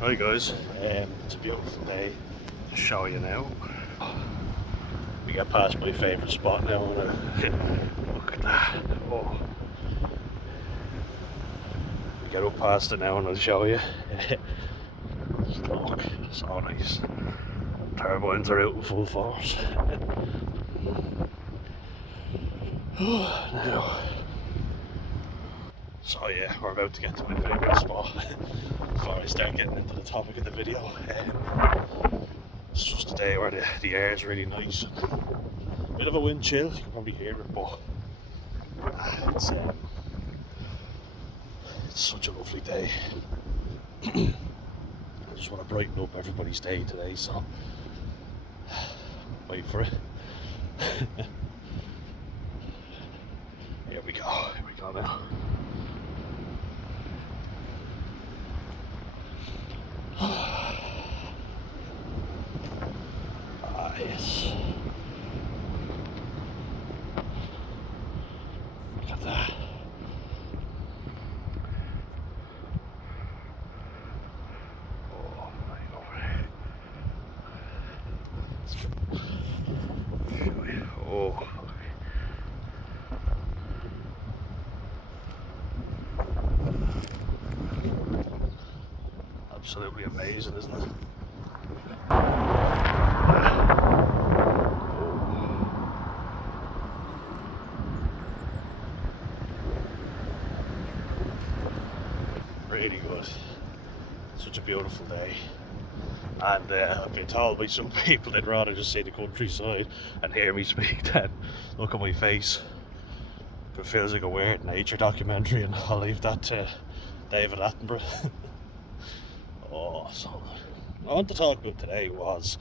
Hi guys, it's a beautiful day to show you now. We get past my favourite spot now and look at that. Oh. We get up past it now and I'll show you. Look, so nice. Turbines are out in full force. Now. So yeah, we're about to get to my favourite spot before I start getting into the topic of the video. It's just a day where the air is really nice. Bit of a wind chill, you can probably hear it, but it's such a lovely day. I just want to brighten up everybody's day today, so wait for it. Here we go now. Yes. Look at that. Oh, right over there. Let's go. Show you. Oh. Absolutely amazing, isn't it? Really good. Such a beautiful day. And I've been told by some people they'd rather just see the countryside and hear me speak than look at my face. It feels like a weird nature documentary, and I'll leave that to David Attenborough. Oh, so good. What I want to talk about today was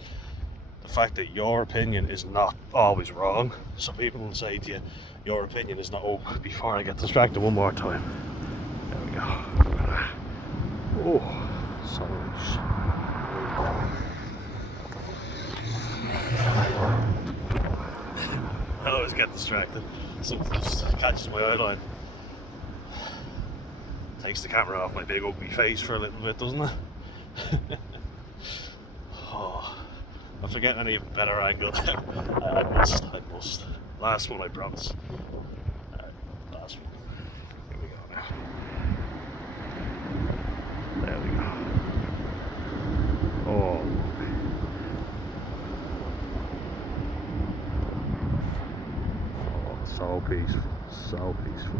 the fact that your opinion is not always wrong. Some people will say to you, your opinion is not. Oh, before I get distracted one more time. There we go. Oh, so nice. I always get distracted. Something just catches my eye line. Takes the camera off my big ugly face for a little bit, doesn't it? Oh, I'm forgetting an even better angle there. I must. Last one, I promise. Last one. Here we go now. There we go. Oh, look. Oh, so peaceful, so peaceful.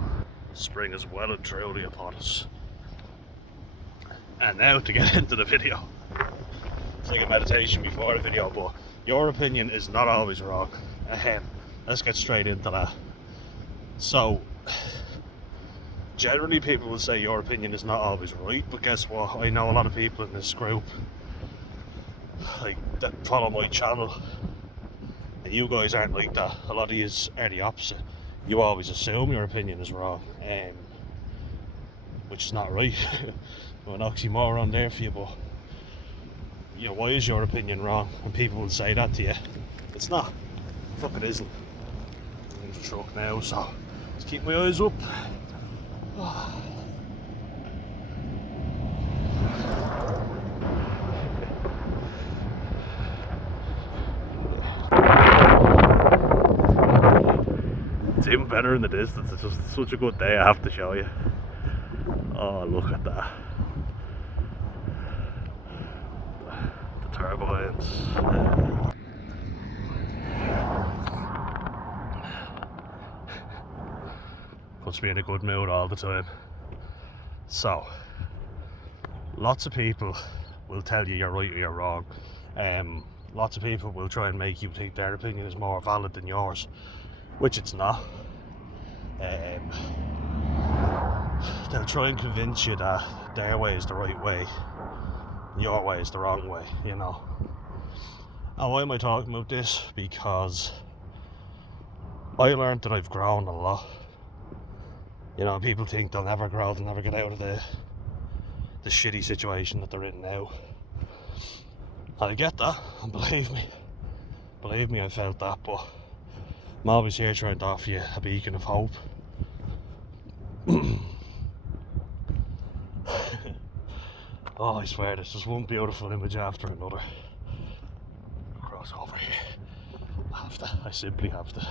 Spring is well and truly upon us. And now to get into the video. It's like a meditation before the video, but your opinion is not always wrong. Let's get straight into that. So, generally people will say your opinion is not always right, but guess what? I know a lot of people in this group that follow my channel, and you guys aren't like that. A lot of you are the opposite. You always assume your opinion is wrong, which is not right. An oxymoron there for you, but you know, why is your opinion wrong? And people will say that to you. It's not. Fuck, it isn't. I'm in the truck now, so just keep my eyes up. It's even better in the distance. It's just such a good day, I have to show you. Oh, look at that. The turbines. Puts me in a good mood all the time. So, lots of people will tell you you're right or you're wrong. Lots of people will try and make you think their opinion is more valid than yours, which it's not. They'll try and convince you that their way is the right way, your way is the wrong way, you know. And why am I talking about this? Because I learned that I've grown a lot. You know, people think they'll never grow, they'll never get out of the shitty situation that they're in now. And I get that, and believe me, I felt that, but I'm always here trying to offer you a beacon of hope. Oh, I swear, there's just one beautiful image after another. Cross over here. I simply have to.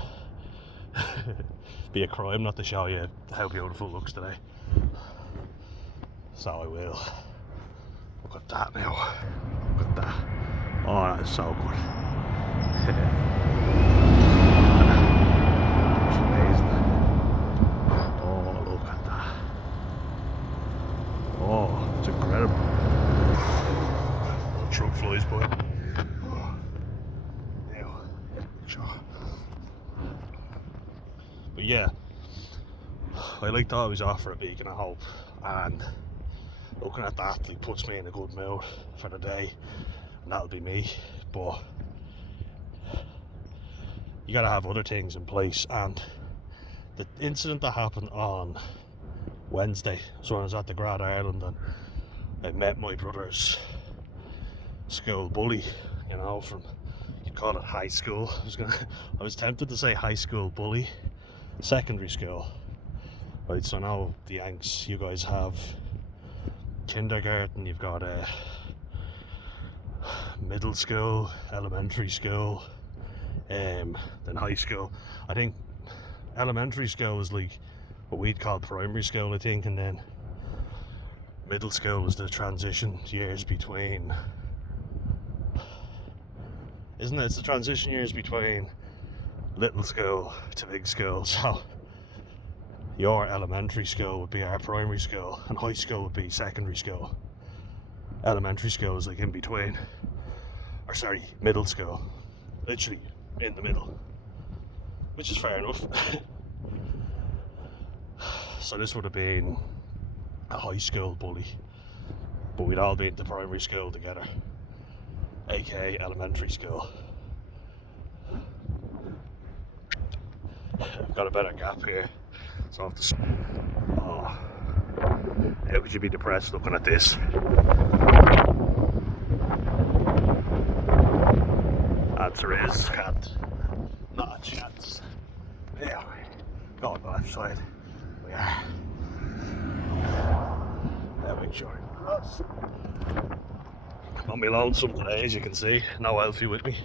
Be a crime not to show you how beautiful it looks today. So I will. Look at that now. Look at that. Oh, that is so good. It's amazing. Oh, look at that. Oh, it's incredible. The truck flies by. Now, sure. But yeah, I like to always offer a beacon of hope, and looking at that like puts me in a good mood for the day, and that'll be me. But you gotta have other things in place, and the incident that happened on Wednesday, so I was at the Grad Ireland and I met my brother's school bully, you know, from, you'd call it high school. I was tempted to say high school bully, secondary school. Right, so now the Yanks, you guys have kindergarten, you've got a middle school, elementary school, then high school. I think elementary school is like what we'd call primary school, I think, and then middle school is the transition years between, isn't it? It's the transition years between little school to big school. So your elementary school would be our primary school, and high school would be secondary school. Elementary school is like in between, or sorry, middle school, literally in the middle, which is fair enough. So this would have been a high school bully, but we'd all been to primary school together, aka elementary school. I've got a better gap here, so I have to. Oh, how could you be depressed looking at this? Answer is can't. Not a chance. Yeah, go on the left side. Yeah. There we go. I'm on my lonesome today, as you can see. No Alfie with me.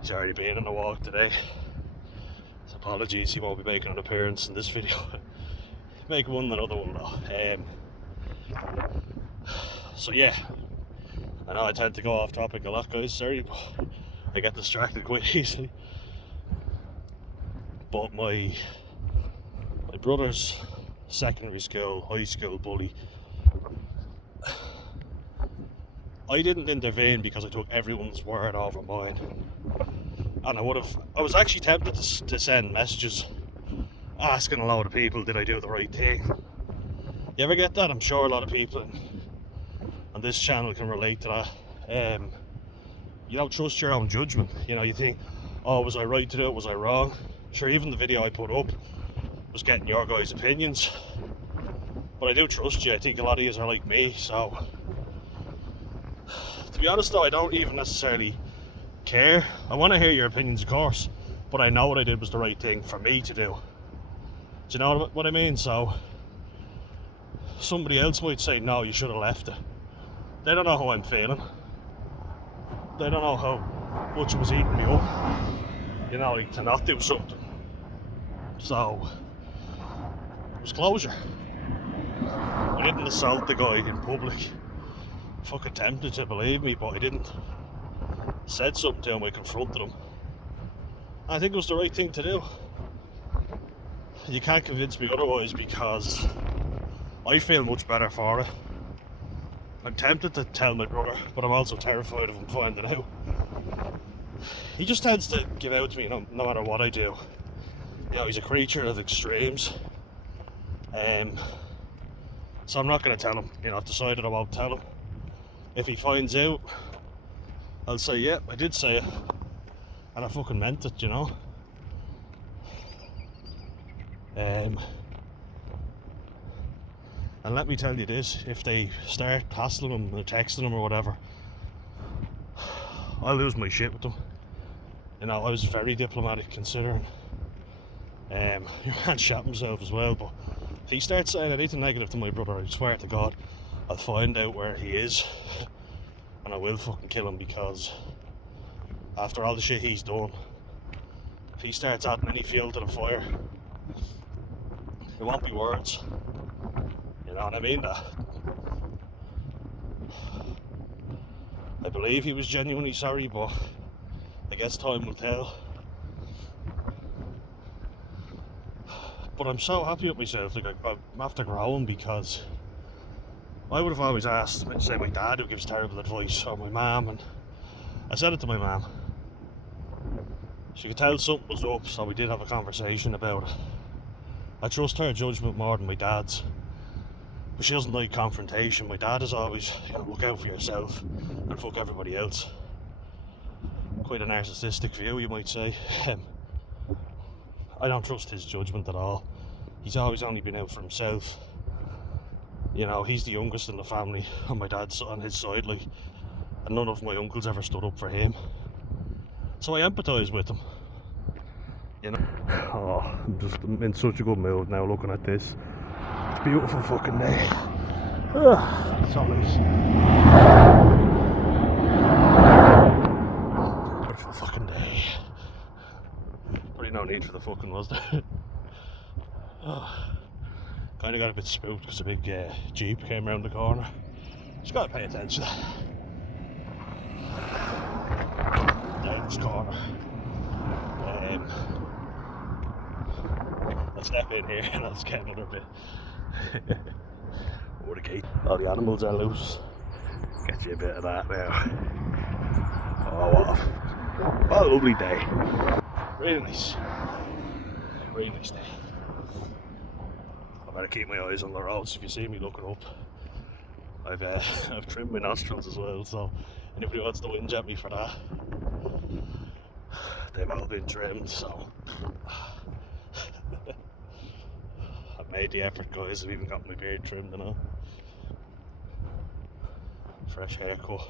He's already been on a walk today. So apologies, he won't be making an appearance in this video. Make one another one though. So yeah, I know I tend to go off topic a lot, guys, sorry, but I get distracted quite easily. But my brother's secondary school, high school bully, I didn't intervene because I took everyone's word over mine. And I was actually tempted to send messages asking a lot of people, did I do the right thing? You ever get that? I'm sure a lot of people on this channel can relate to that. You don't trust your own judgment. You know, you think, oh, was I right to do it? Was I wrong? Sure, even the video I put up was getting your guys' opinions. But I do trust you. I think a lot of you are like me, so to be honest though, I don't even necessarily care. I want to hear your opinions, of course, but I know what I did was the right thing for me to do. Do you know what I mean? So somebody else might say, no, you should have left it. They don't know how I'm feeling. They don't know how much it was eating me up, you know, like, to not do something. So it was closure. I didn't assault the guy in public. Fucking tempted to, believe me, but I didn't. Said something to him, I confronted him. I think it was the right thing to do. You can't convince me otherwise, because I feel much better for it. I'm tempted to tell my brother, but I'm also terrified of him finding out. He just tends to give out to me no matter what I do. You know, he's a creature of extremes. So I'm not going to tell him. You know, I've decided I won't tell him. If he finds out, I'll say, yeah, I did say it, and I fucking meant it, you know. And let me tell you this, if they start hassling him or texting him or whatever, I'll lose my shit with them. You know, I was very diplomatic considering. He ran shot himself as well, but If he starts saying anything negative to my brother, I swear to God, I'll find out where he is and I will fucking kill him, because after all the shit he's done, if he starts adding any fuel to the fire, it won't be words. You know what I mean? I believe he was genuinely sorry, but I guess time will tell. But I'm so happy with myself. Like, I'm after growing, because I would have always asked, say, my dad, who gives terrible advice, or my mum, and I said it to my mum. She could tell something was up, so we did have a conversation about it. I trust her judgment more than my dad's, but she doesn't like confrontation. My dad is always, look out for yourself and fuck everybody else. Quite a narcissistic view, you might say. I don't trust his judgment at all. He's always only been out for himself. He's the youngest in the family on my dad's, on his side, like, and none of my uncles ever stood up for him. So I empathise with him. Oh, I'm in such a good mood now looking at this. It's a beautiful fucking day. So nice. Beautiful fucking day. Probably no need for the fucking, was there? Kind of got a bit spooked because a big Jeep came around the corner. Just gotta pay attention. Down this corner. I'll step in here and I'll just get another bit. Over the gate. All the animals are loose. Get you a bit of that now. Oh, what a lovely day. Really nice. Really nice day. I better keep my eyes on the roads. If you see me looking up, I've trimmed my nostrils as well, so anybody wants to whinge at me for that, they've all been trimmed, so I've made the effort, guys. I've even got my beard trimmed and all. Fresh haircut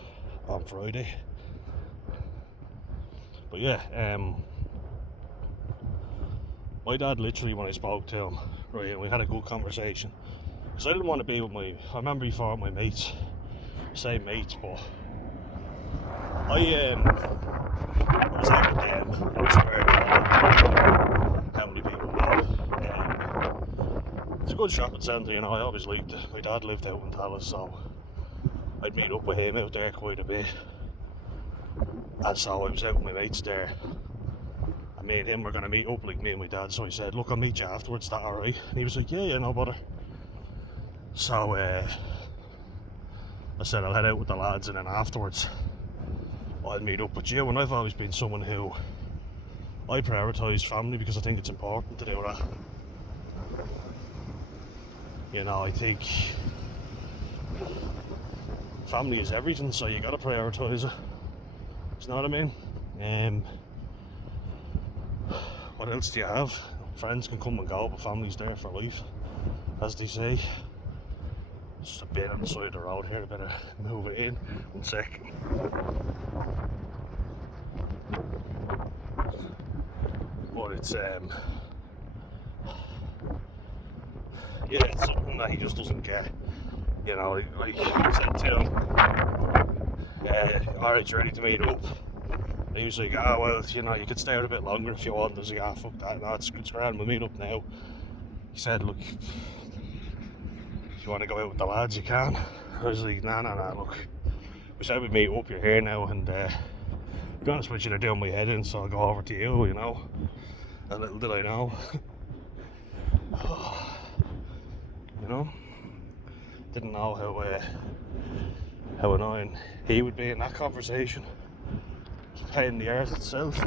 on Friday. But yeah, my dad literally, when I spoke to him, right, and we had a good conversation, because I didn't want to be with I remember before my mates, same mates, but I was out with them, I was aware of how many people know. It's a good shopping centre, I always liked it. My dad lived out in Tallis, so I'd meet up with him out there quite a bit, and so I was out with my mates there. Me and him were going to meet up, like me and my dad, so I said, look, I'll meet you afterwards, is that alright? And he was like, yeah, no bother. So I said I'll head out with the lads, and then afterwards I'll meet up with you. And I've always been someone who, I prioritise family because I think it's important to do that. I think family is everything, so you got to prioritise it. Do you know what I mean? What else do you have? Friends can come and go, but family's there for life, as they say. Just a bit on the side of the road here, I better move it in. 1 sec. But it's yeah, it's something that he just doesn't get. Like I said to him, alright, you ready to meet up? He was like, well, you could stay out a bit longer if you want. I was like, fuck that, no, it's grand, we'll meet up now. He said, look, if you want to go out with the lads, you can. I was like, nah, look, we said we'd meet up, you're here now, and to be honest with you, they're doing my head in, so I'll go over to you, And little did I know. Didn't know how annoying he would be in that conversation. Pain in the arse itself.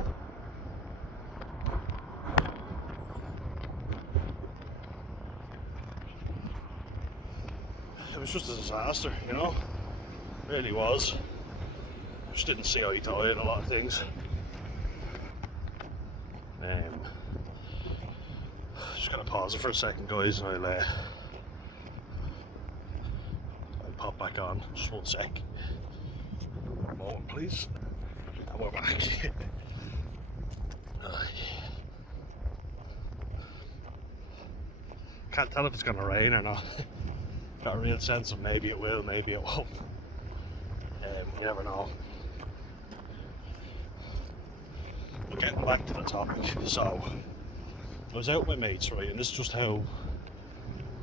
It was just a disaster, It really was. Just didn't see eye to eye in a lot of things. Just gonna pause it for a second, guys, and I'll pop back on. Just 1 sec. 1 moment, please. And we're back. Can't tell if it's going to rain or not. Got a real sense of maybe it will, maybe it won't. You never know. But getting back to the topic, so I was out with mates, right, and this is just how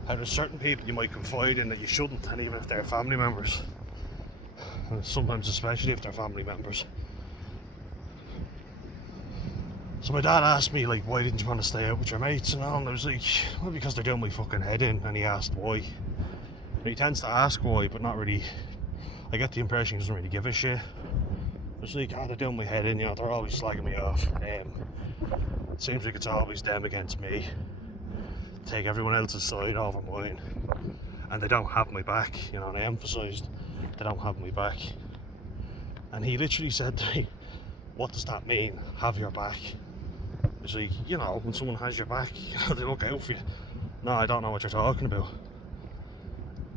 there's certain people you might confide in that you shouldn't, and even if they're family members, and sometimes especially if they're family members. So my dad asked me, like, why didn't you want to stay out with your mates and all, and I was like, well, because they're doing my fucking head in. And he asked why, and he tends to ask why, but not really. I get the impression he doesn't really give a shit. I was like, they're doing my head in, you know, they're always slagging me off. It seems like it's always them against me. Take everyone else's side over mine, and they don't have my back, you know, and I emphasised they don't have my back. And he literally said to me, what does that mean, have your back? It's like, you know, when someone has your back, you know, they look out for you. No, I don't know what you're talking about.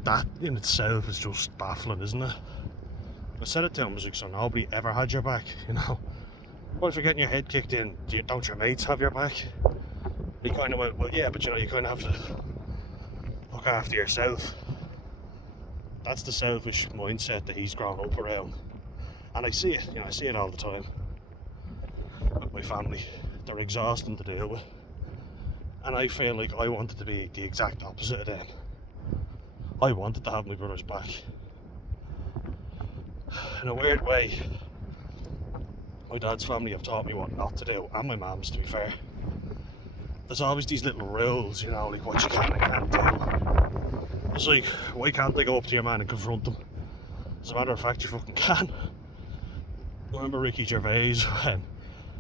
That in itself is just baffling, isn't it? I said it to him, I was like, so nobody ever had your back, you know? What if you're getting your head kicked in, don't your mates have your back? He kind of went, well, yeah, but you know, you kind of have to look after yourself. That's the selfish mindset that he's grown up around. And I see it, you know, I see it all the time with my family. They're exhausting to deal with. And I feel like I wanted to be the exact opposite of them. I wanted to have my brother's back. In a weird way, my dad's family have taught me what not to do, and my mum's, to be fair. There's always these little rules, you know, like what you can and can't do. It's like, why can't they go up to your man and confront them? As a matter of fact, you fucking can. Remember Ricky Gervais, when,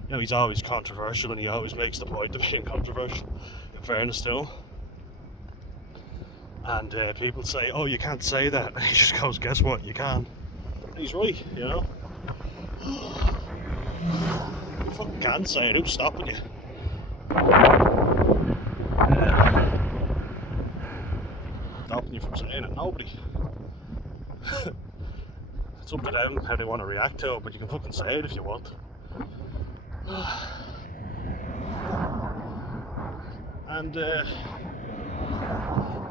you know, he's always controversial and he always makes the point of being controversial, in fairness to him. And people say, oh, you can't say that. And he just goes, guess what, you can. And he's right, you know. You fucking can say it, who's stopping you? Stopping you from saying it? Nobody. It's up to them how they want to react to it, but you can fucking say it if you want. And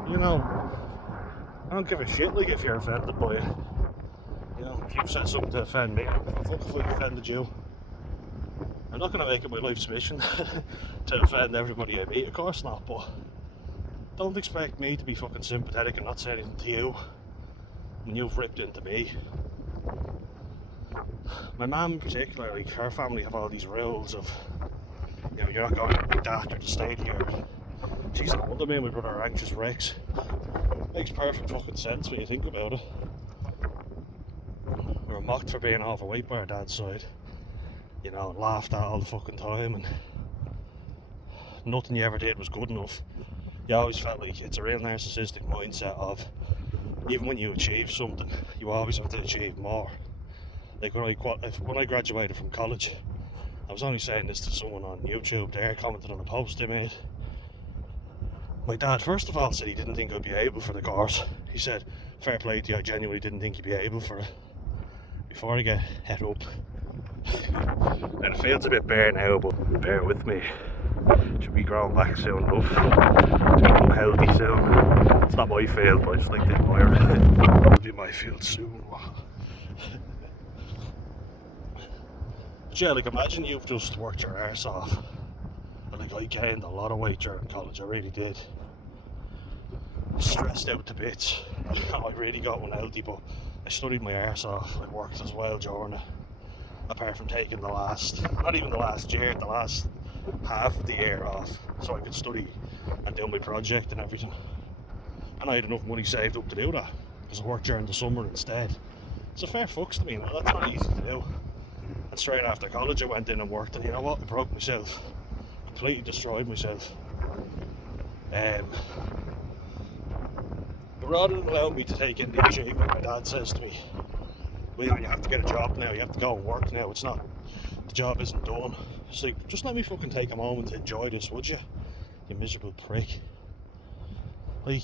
you know, I don't give a shit like if you're offended by it. You know, if you've said something to offend me, fuck if I've offended you. I'm not going to make it my life's mission to offend everybody I meet, of course not, but don't expect me to be fucking sympathetic and not say anything to you when you've ripped into me. My mum in particular, like, her family have all these rules of, you know, you're not going like that, you're to stay here. She's the one to me and my brother are anxious wrecks. Makes perfect fucking sense when you think about it. We were mocked for being overweight by our dad's side, you know, and laughed at all the fucking time, and nothing you ever did was good enough. You always felt like it's a real narcissistic mindset of, even when you achieve something, you always have to achieve more. Like when I graduated from college, I was only saying this to someone on YouTube there, commented on a post they made. My dad, first of all, said he didn't think I'd be able for the course. He said, fair play to you, I genuinely didn't think you'd be able for it. Before I get head up. And it feels a bit bare now, but bear with me. Should be growing back soon enough. It's gonna look healthy soon. It's not my field, but I just like to admire it. It'll be my field soon. But yeah, like, imagine you've just worked your arse off. And like, I gained a lot of weight during college, I really did. Stressed out to bits. I really got unhealthy, but I studied my arse off. I worked as well during it. Apart from taking the last, not even the last year, the last half of the year off, so I could study and do my project and everything. And I had enough money saved up to do that, because I worked during the summer instead. It's a fair fucks to me, now. That's not easy to do. And straight after college I went in and worked, and you know what, I broke myself. Completely destroyed myself. But rather than allow me to take in the achievement, my dad says to me, well, you have to get a job now, you have to go and work now, it's not, the job isn't done. It's like, just let me fucking take a moment to enjoy this, would you? You miserable prick. Like,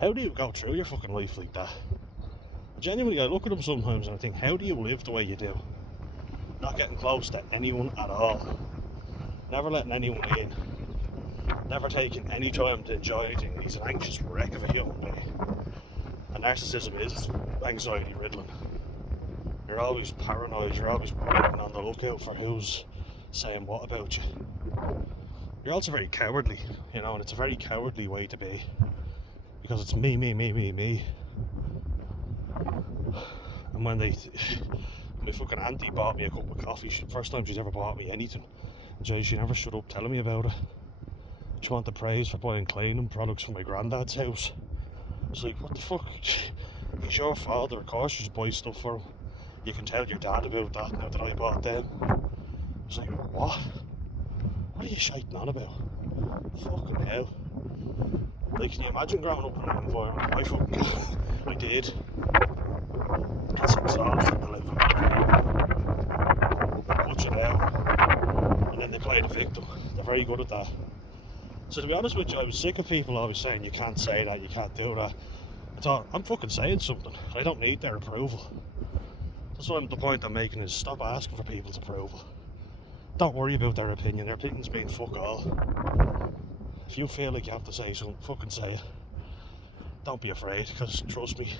how do you go through your fucking life like that? Genuinely, I look at them sometimes and I think, how do you live the way you do? Not getting close to anyone at all. Never letting anyone in. never taking any time to enjoy anything. He's an anxious wreck of a human being. And narcissism is anxiety riddling. You're always paranoid, you're always on the lookout for who's saying what about you. You're also very cowardly, you know, and it's a very cowardly way to be. Because it's me. And when my fucking auntie bought me a cup of coffee, first time she's ever bought me anything, she never shut up telling me about it. She wanted praise for buying cleaning products from my granddad's house. It's like, what the fuck? He's your father, of course you should buy stuff for him. You can tell your dad about that now that I bought them. It's like, what? What are you shouting on about? Fucking hell. Like, can you imagine growing up in that environment? I did. It's exhausting to live with. They put you down, and then they play the victim. They're very good at that. So to be honest with you, I was sick of people always saying, you can't say that, you can't do that. I thought, I'm fucking saying something. I don't need their approval. That's what the point I'm making is, stop asking for people's approval. Don't worry about their opinion. Their opinion's being fuck all. If you feel like you have to say something, fucking say it. Don't be afraid, because trust me,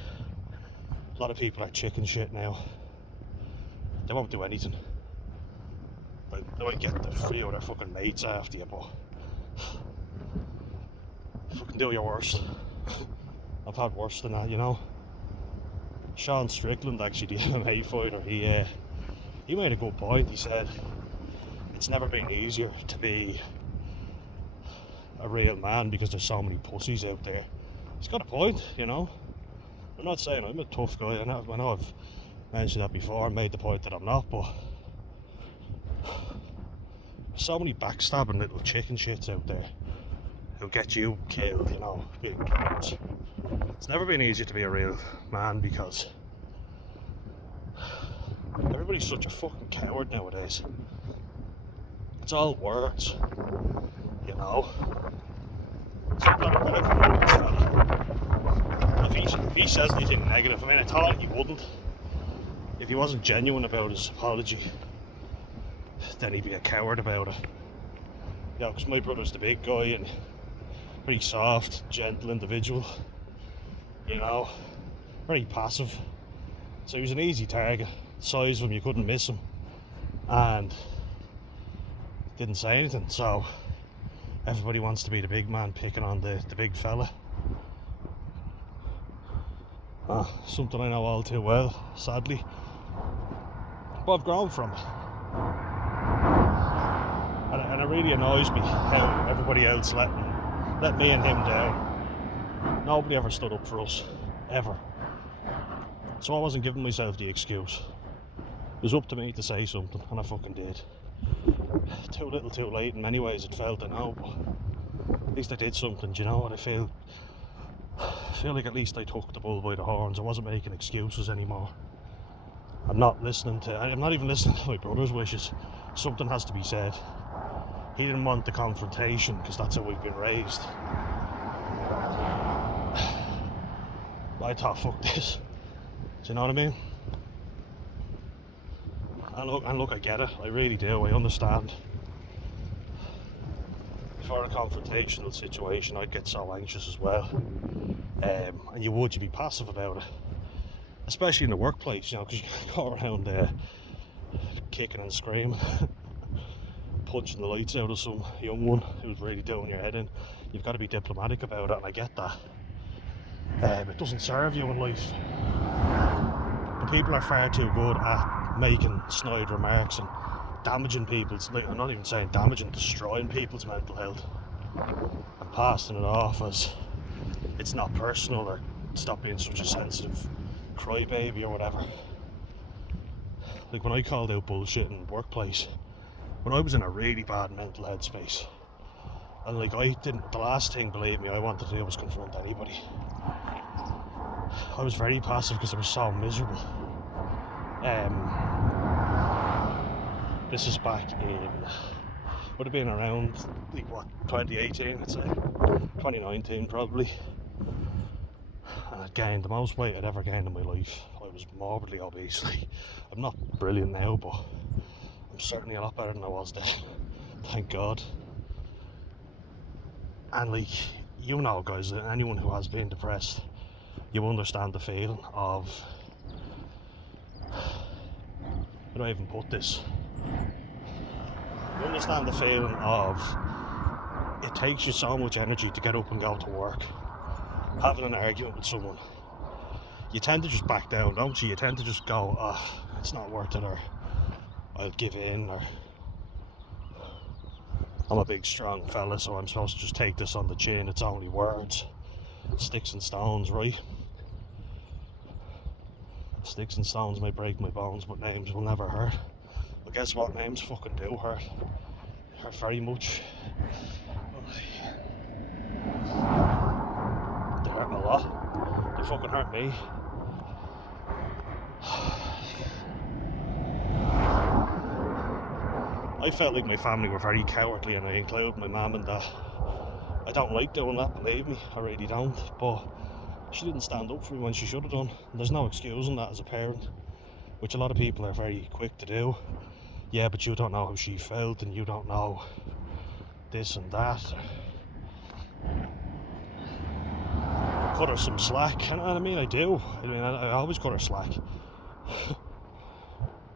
a lot of people are chicken shit now. They won't do anything. They might get the few of their fucking mates after you, but fucking do your worst. I've had worse than that, you know. Sean Strickland, actually, the MMA fighter, he made a good point. He said it's never been easier to be a real man because there's so many pussies out there. He's got a point, you know. I'm not saying I'm a tough guy. I know I've mentioned that before and made the point that I'm not, but there's so many backstabbing little chicken shits out there who'll get you killed, you know, being cowards. It's never been easier to be a real man because everybody's such a fucking coward nowadays. It's all words, you know. So I've got to confront this fella. If he says anything negative, I mean, I thought he wouldn't. If he wasn't genuine about his apology, then he'd be a coward about it. You know, because my brother's the big guy and very soft, gentle individual, you know, very passive. So he was an easy target. The size of him, you couldn't miss him, and didn't say anything. So everybody wants to be the big man, picking on the big fella. Something I know all too well, sadly. But I've grown from it. And it really annoys me how everybody else let me and him down. Nobody ever stood up for us, ever. So I wasn't giving myself the excuse. It was up to me to say something, and I fucking did. Too little too late in many ways it felt, I know, but at least I did something, you know, and I feel like at least I took the bull by the horns. I wasn't making excuses anymore. I'm not even listening to my brother's wishes. Something has to be said. He didn't want the confrontation because that's how we've been raised. I thought, fuck this. Do you know what I mean? And look, I get it. I really do. I understand. For a confrontational situation, I'd get so anxious as well. And you'd be passive about it. Especially in the workplace, you know, because you go around kicking and screaming, punching the lights out of some young one who's really doing your head in. You've got to be diplomatic about it, and I get that. It doesn't serve you in life. But people are far too good at making snide remarks and damaging people's, I'm not even saying damaging, destroying people's mental health and passing it off as it's not personal or stop being such a sensitive crybaby or whatever. Like when I called out bullshit in the workplace, when I was in a really bad mental headspace, and like the last thing, believe me, I wanted to do was confront anybody. I was very passive because I was so miserable. This is back in, would have been around, like what, 2018, I'd say, 2019 probably. And I'd gained the most weight I'd ever gained in my life. I was morbidly obese. I'm not brilliant now, but I'm certainly a lot better than I was then. Thank God. And like, you know guys, anyone who has been depressed, you understand the feeling of, how do I even put this? You understand the feeling of, it takes you so much energy to get up and go to work. Having an argument with someone, you tend to just back down, don't you? You tend to just go, it's not worth it, or I'll give in, or I'm a big strong fella, so I'm supposed to just take this on the chin. It's only words. Sticks and stones, right? Sticks and stones may break my bones, but names will never hurt. But guess what? Names fucking do hurt. They hurt very much. They hurt a lot. They fucking hurt me. I felt like my family were very cowardly, and I include my mum in that. I don't like doing that, believe me, I really don't, but she didn't stand up for me when she should have done. And there's no excusing that as a parent, which a lot of people are very quick to do. Yeah, but you don't know how she felt, and you don't know this and that. Cut her some slack, and I mean, I do. I always cut her slack.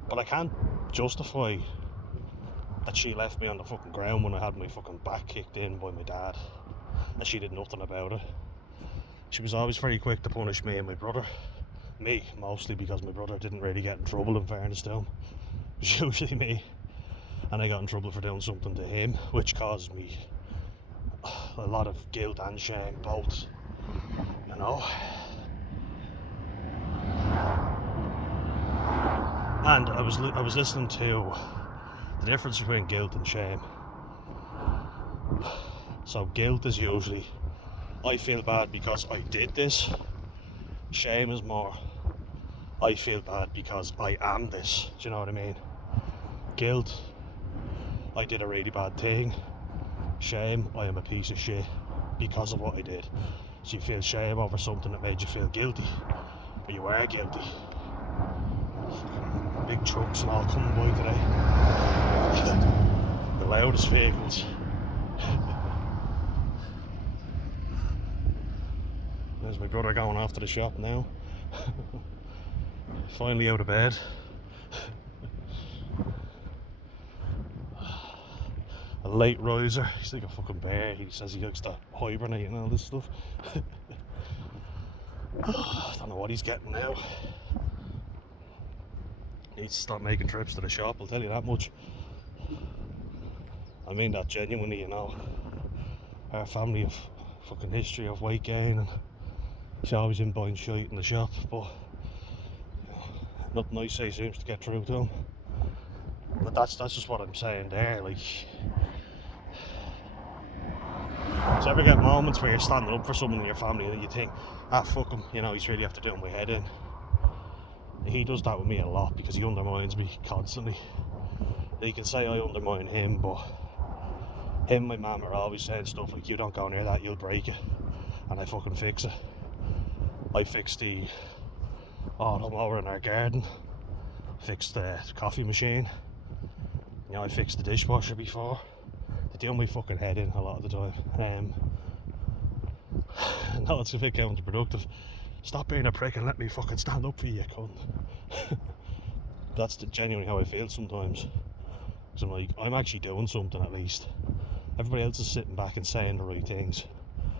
But I can't justify that she left me on the fucking ground when I had my fucking back kicked in by my dad, and she did nothing about it. She was always very quick to punish me and my brother. Me, mostly, because my brother didn't really get in trouble, in fairness to him. It was usually me. And I got in trouble for doing something to him, which caused me a lot of guilt and shame, both, you know. And I was listening to the difference between guilt and shame. So guilt is usually, I feel bad because I did this. Shame is more, I feel bad because I am this. Do you know what I mean? Guilt, I did a really bad thing. Shame, I am a piece of shit because of what I did. So you feel shame over something that made you feel guilty, but you are guilty. Fucking big trucks and all coming by today. The loudest vehicles. There's my brother going off to the shop now. Finally out of bed. A late riser. He's like a fucking bear. He says he likes to hibernate and all this stuff. I don't know what he's getting now. Needs to start making trips to the shop, I'll tell you that much. I mean that genuinely, you know. Our family of fucking history of weight gain, and he's always in buying shite in the shop, but you know, nothing I say seems to get through to him. But that's just what I'm saying there, like. Do you ever get moments where you're standing up for someone in your family and you think, fuck him, you know, he's really after doing my head in? He does that with me a lot because he undermines me constantly. He can say I undermine him, but him and my mum are always saying stuff like, you don't go near that, you'll break it. And I fucking fix it. I fixed the lawnmower in our garden, fixed the coffee machine, you know, I fixed the dishwasher before. They do my fucking head in a lot of the time. No, it's a bit counterproductive. Stop being a prick and let me fucking stand up for you, cunt. That's genuinely how I feel sometimes. Because I'm like, I'm actually doing something at least. Everybody else is sitting back and saying the right things.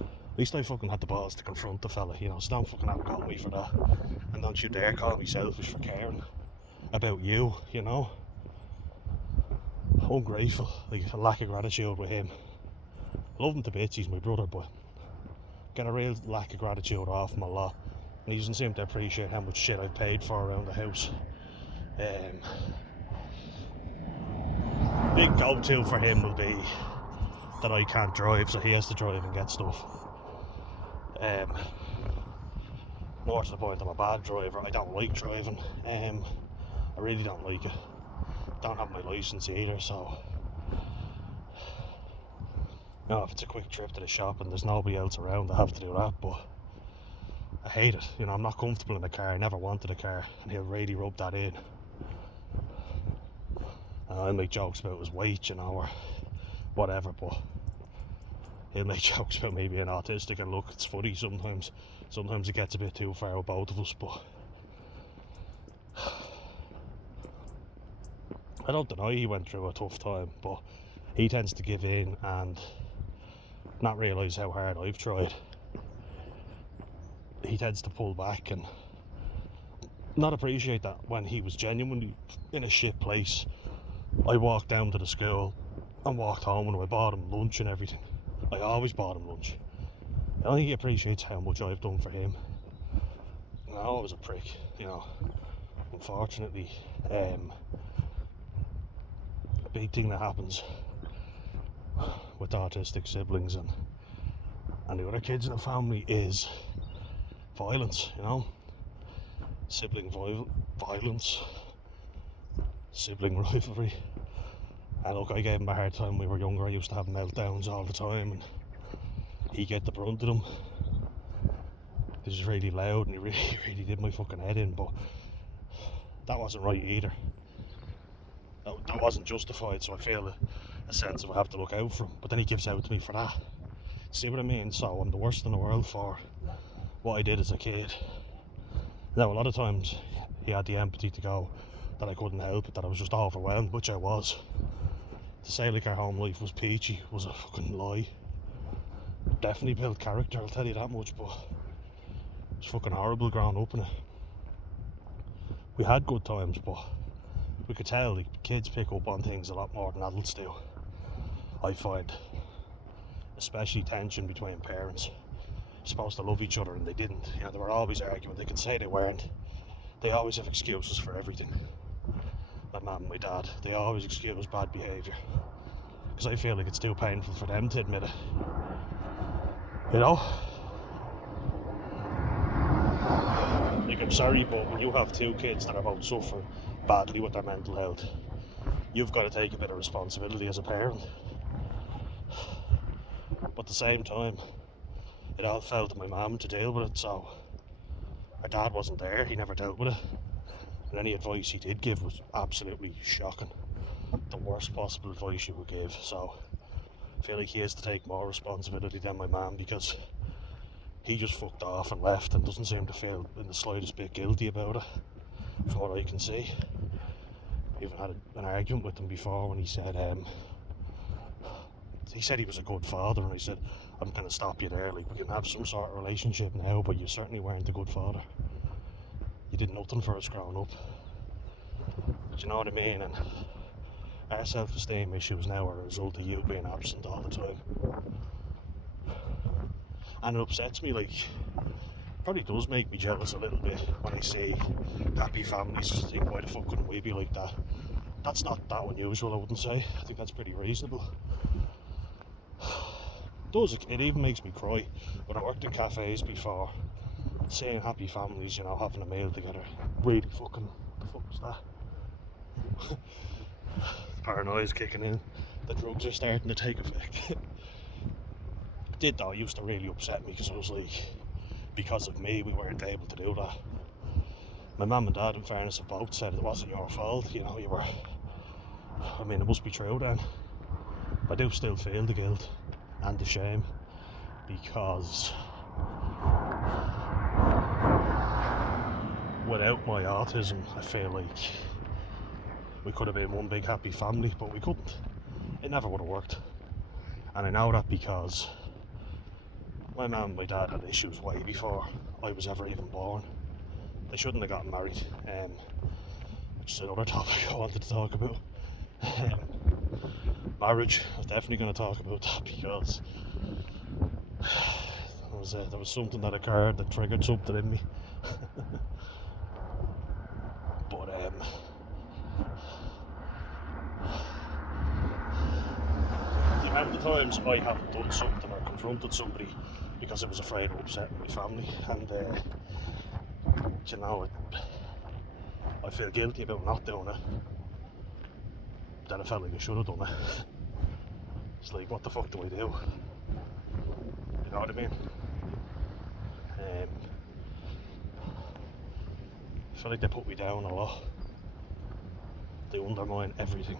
At least I fucking had the balls to confront the fella, you know, so don't fucking have a go at me for that. And don't you dare call me selfish for caring about you, you know. Ungrateful, like a lack of gratitude with him. Love him to bits, he's my brother, but get a real lack of gratitude off him a lot. And he doesn't seem to appreciate how much shit I've paid for around the house. Big go-to for him will be that I can't drive, so he has to drive and get stuff. More to the point, I'm a bad driver. I don't like driving. I really don't like it. Don't have my license either, so you know, if it's a quick trip to the shop and there's nobody else around, I have to do that. But I hate it, you know, I'm not comfortable in a car. I never wanted a car, and he'll really rub that in. And I make jokes about his weight, you know, or whatever, but he'll make jokes about me being autistic, and look, it's funny sometimes. Sometimes it gets a bit too far with both of us, but I don't deny he went through a tough time, but he tends to give in and not realise how hard I've tried. He tends to pull back and not appreciate that when he was genuinely in a shit place, I walked down to the school and walked home and I bought him lunch and everything. I always bought him lunch. I don't think he appreciates how much I've done for him. And I'm always a prick, you know. Unfortunately, a big thing that happens with autistic siblings and the other kids in the family is violence, you know. Sibling violence, sibling rivalry. And look, I gave him a hard time when we were younger. I used to have meltdowns all the time and he get the brunt of them. He was really loud and he really did my fucking head in, but that wasn't right either. That wasn't justified, so I feel a sense of I have to look out for him. But then he gives out to me for that. See what I mean? So I'm the worst in the world for what I did as a kid. Now, a lot of times he had the empathy to go that I couldn't help it, that I was just overwhelmed, which I was. To say like our home life was peachy was a fucking lie. Definitely built character, I'll tell you that much, but it was fucking horrible growing up in it. We had good times, but we could tell like kids pick up on things a lot more than adults do, I find. Especially tension between parents. Supposed to love each other and they didn't. You know, they were always arguing. They could say they weren't. They always have excuses for everything. My mum and my dad, they always excuse bad behaviour. Because I feel like it's too painful for them to admit it. You know? Like, I'm sorry, but when you have two kids that are both suffering badly with their mental health, you've got to take a bit of responsibility as a parent. But at the same time, it all fell to my mum to deal with it, so my dad wasn't there, he never dealt with it. And any advice he did give was absolutely shocking. The worst possible advice you would give, so I feel like he has to take more responsibility than my mum, because he just fucked off and left and doesn't seem to feel in the slightest bit guilty about it, from what I can see. I even had an argument with him before when he said he was a good father, and I said, I'm going to stop you there, like we can have some sort of relationship now, but you certainly weren't a good father. You did nothing for us growing up. Do you know what I mean? And our self-esteem issues now are a result of you being absent all the time. And it upsets me, like, probably does make me jealous a little bit when I see happy families, just think, why the fuck couldn't we be like that? That's not that unusual, I wouldn't say. I think that's pretty reasonable. It even makes me cry. When I worked in cafes before, seeing happy families, you know, having a meal together, really fucking, what the fuck was that? The paranoia's kicking in, the drugs are starting to take effect. It did though, it used to really upset me, because it was like, because of me we weren't able to do that. My mum and dad, in fairness, have both said it wasn't your fault, you know, I mean, it must be true then. I do still feel the guilt and the shame, because without my autism, I feel like we could have been one big happy family, but we couldn't. It never would have worked. And I know that because my mum and my dad had issues way before I was ever even born. They shouldn't have gotten married, which is another topic I wanted to talk about. Marriage, I was definitely going to talk about that, because there was something that occurred that triggered something in me. But the amount of times I haven't done something or confronted somebody because I was afraid of upsetting my family, and you know, I feel guilty about not doing it. Then I felt like I should have done it. It's like, what the fuck do I do? You know what I mean? I feel like they put me down a lot. They undermine everything.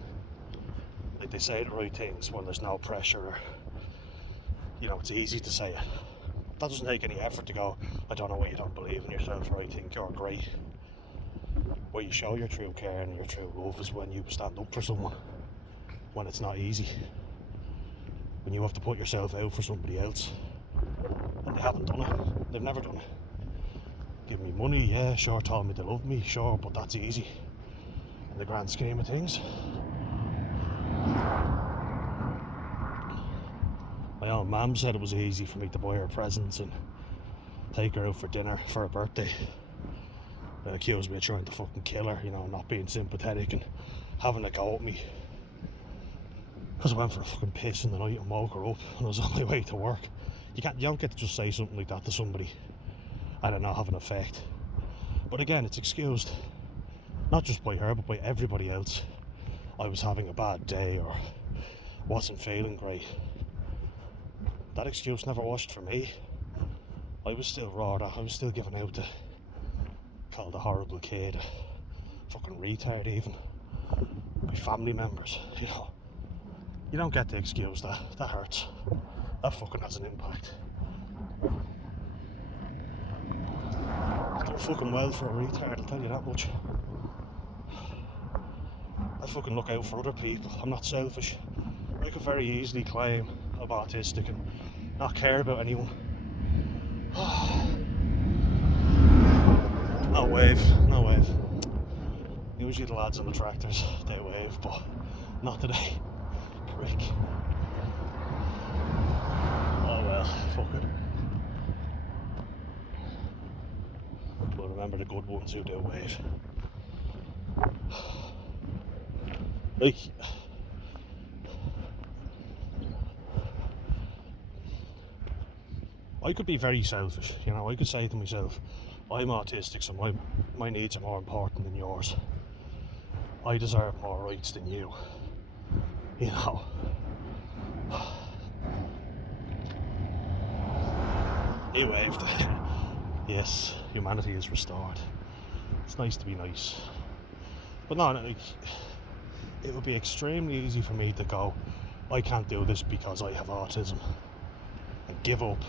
Like, they say the right things when there's no pressure, or you know, it's easy to say it. That doesn't take any effort to go, I don't know what you don't believe in yourself, or I think you're great. Where you show your true care and your true love is when you stand up for someone, when it's not easy, when you have to put yourself out for somebody else, and they haven't done it. They've never done it. Give me money, yeah, sure, told me they love me, sure, but that's easy in the grand scheme of things. My own mum said it was easy for me to buy her presents and take her out for dinner for her birthday. They accused me of trying to fucking kill her, you know, not being sympathetic and having a go at me. Because I went for a fucking piss in the night and woke her up and I was on my way to work. You don't get to just say something like that to somebody and it not have an effect. But again, it's excused, not just by her but by everybody else. I was having a bad day or wasn't feeling great. That excuse never washed for me. I was still raw, I was still giving out to called a horrible kid, a fucking retard even. My family members, you know. You don't get to excuse that. That hurts. That fucking has an impact. I do fucking well for a retard, I'll tell you that much. I fucking look out for other people. I'm not selfish. I could very easily claim I'm autistic and not care about anyone. No wave, no wave. Usually the lads on the tractors, they wave, but not today. Prick. Oh well, fuck it. But remember the good ones who do wave. Like, I could be very selfish, you know, I could say to myself, I'm autistic, so my needs are more important than yours. I deserve more rights than you. You know. He waved. Yes, humanity is restored. It's nice to be nice. But no, like, it would be extremely easy for me to go, I can't do this because I have autism, and give up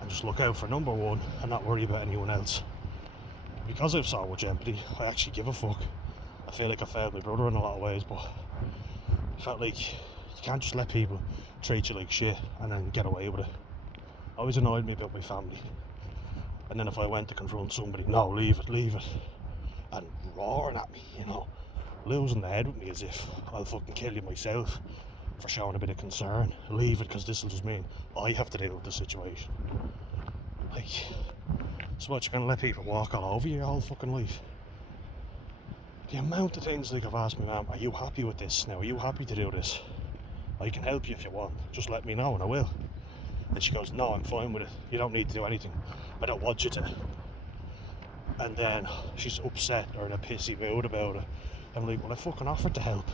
and just look out for number one and not worry about anyone else. Because I've so much empathy, I actually give a fuck. I feel like I failed my brother in a lot of ways, but I felt like you can't just let people treat you like shit and then get away with it. Always annoyed me about my family. And then if I went to confront somebody, no, leave it, and roaring at me, you know, losing the head with me as if I'll fucking kill you myself for showing a bit of concern. Leave it, because this will just mean I have to deal with the situation. Like, so what, you're gonna let people walk all over you your whole fucking life? The amount of things like I've asked my mum, are you happy with this now? Are you happy to do this? I can help you if you want, just let me know and I will. And she goes, no, I'm fine with it, you don't need to do anything, I don't want you to. And then she's upset or in a pissy mood about it. I'm like, well, I fucking offered to help.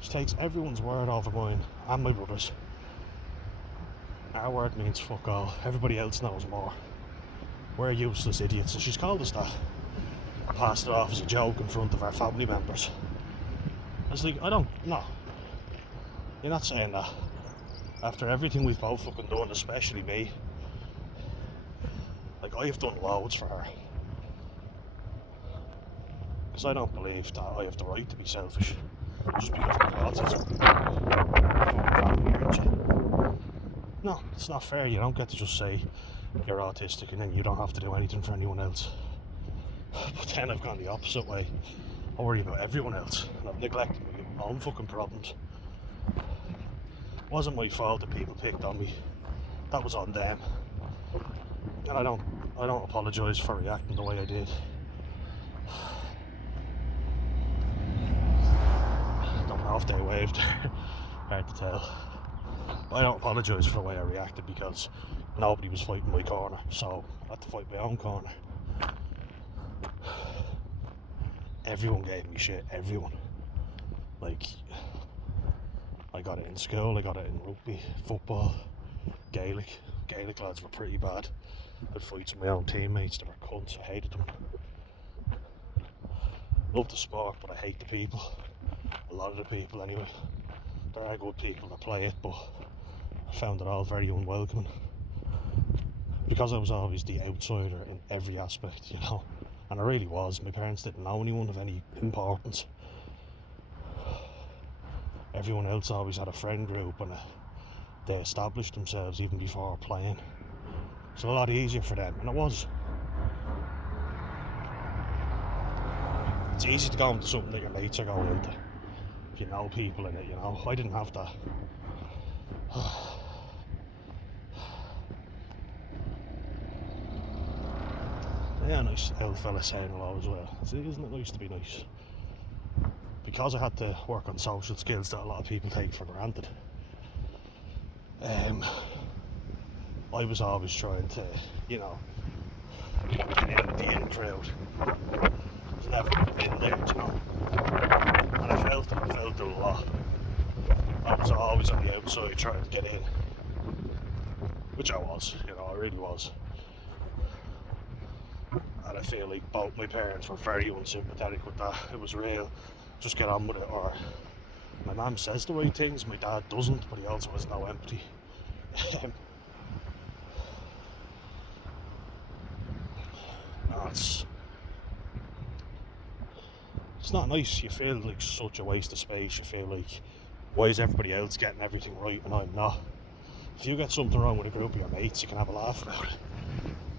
She takes everyone's word over mine and my brother's. Our word means fuck all, everybody else knows more. We're useless idiots, and she's called us that. I passed it off as a joke in front of our family members. I was like, no, you're not saying that. After everything we've both fucking done, especially me. Like, I've done loads for her. Because I don't believe that I have the right to be selfish. Just because of autism. No, it's not fair. You don't get to just say you're autistic and then you don't have to do anything for anyone else. But then I've gone the opposite way. I worry about everyone else and I've neglected my own fucking problems. It wasn't my fault that people picked on me. That was on them. And I don't apologise for reacting the way I did. Don't know if they waved. Hard to tell. I don't apologise for the way I reacted because nobody was fighting my corner, so I had to fight my own corner. Everyone gave me shit, everyone. Like, I got it in school, I got it in rugby, football, Gaelic. Gaelic lads were pretty bad. I'd fight with my own teammates, they were cunts, I hated them. Love the sport, but I hate the people. A lot of the people anyway. There are good people that play it, but I found it all very unwelcoming. Because I was always the outsider in every aspect, you know. And I really was. My parents didn't know anyone of any importance. Everyone else always had a friend group and they established themselves even before playing. It's a lot easier for them, and it was. It's easy to go into something that your mates are going into. If you know people in it, you know. I didn't have that. Yeah, nice old fella saying hello as well. Isn't it nice to be nice? Because I had to work on social skills that a lot of people take for granted. I was always trying to, you know, get in with the in crowd. I was never in there, you know. And I felt it a lot. I was always on the outside trying to get in. Which I was, you know, I really was. And I feel like both my parents were very unsympathetic with that. It was real, just get on with it, or my mum says the right things, my dad doesn't, but he also has no empathy. It's not nice. You feel like such a waste of space. You feel like, why is everybody else getting everything right and I'm not? If you get something wrong with a group of your mates, you can have a laugh about it.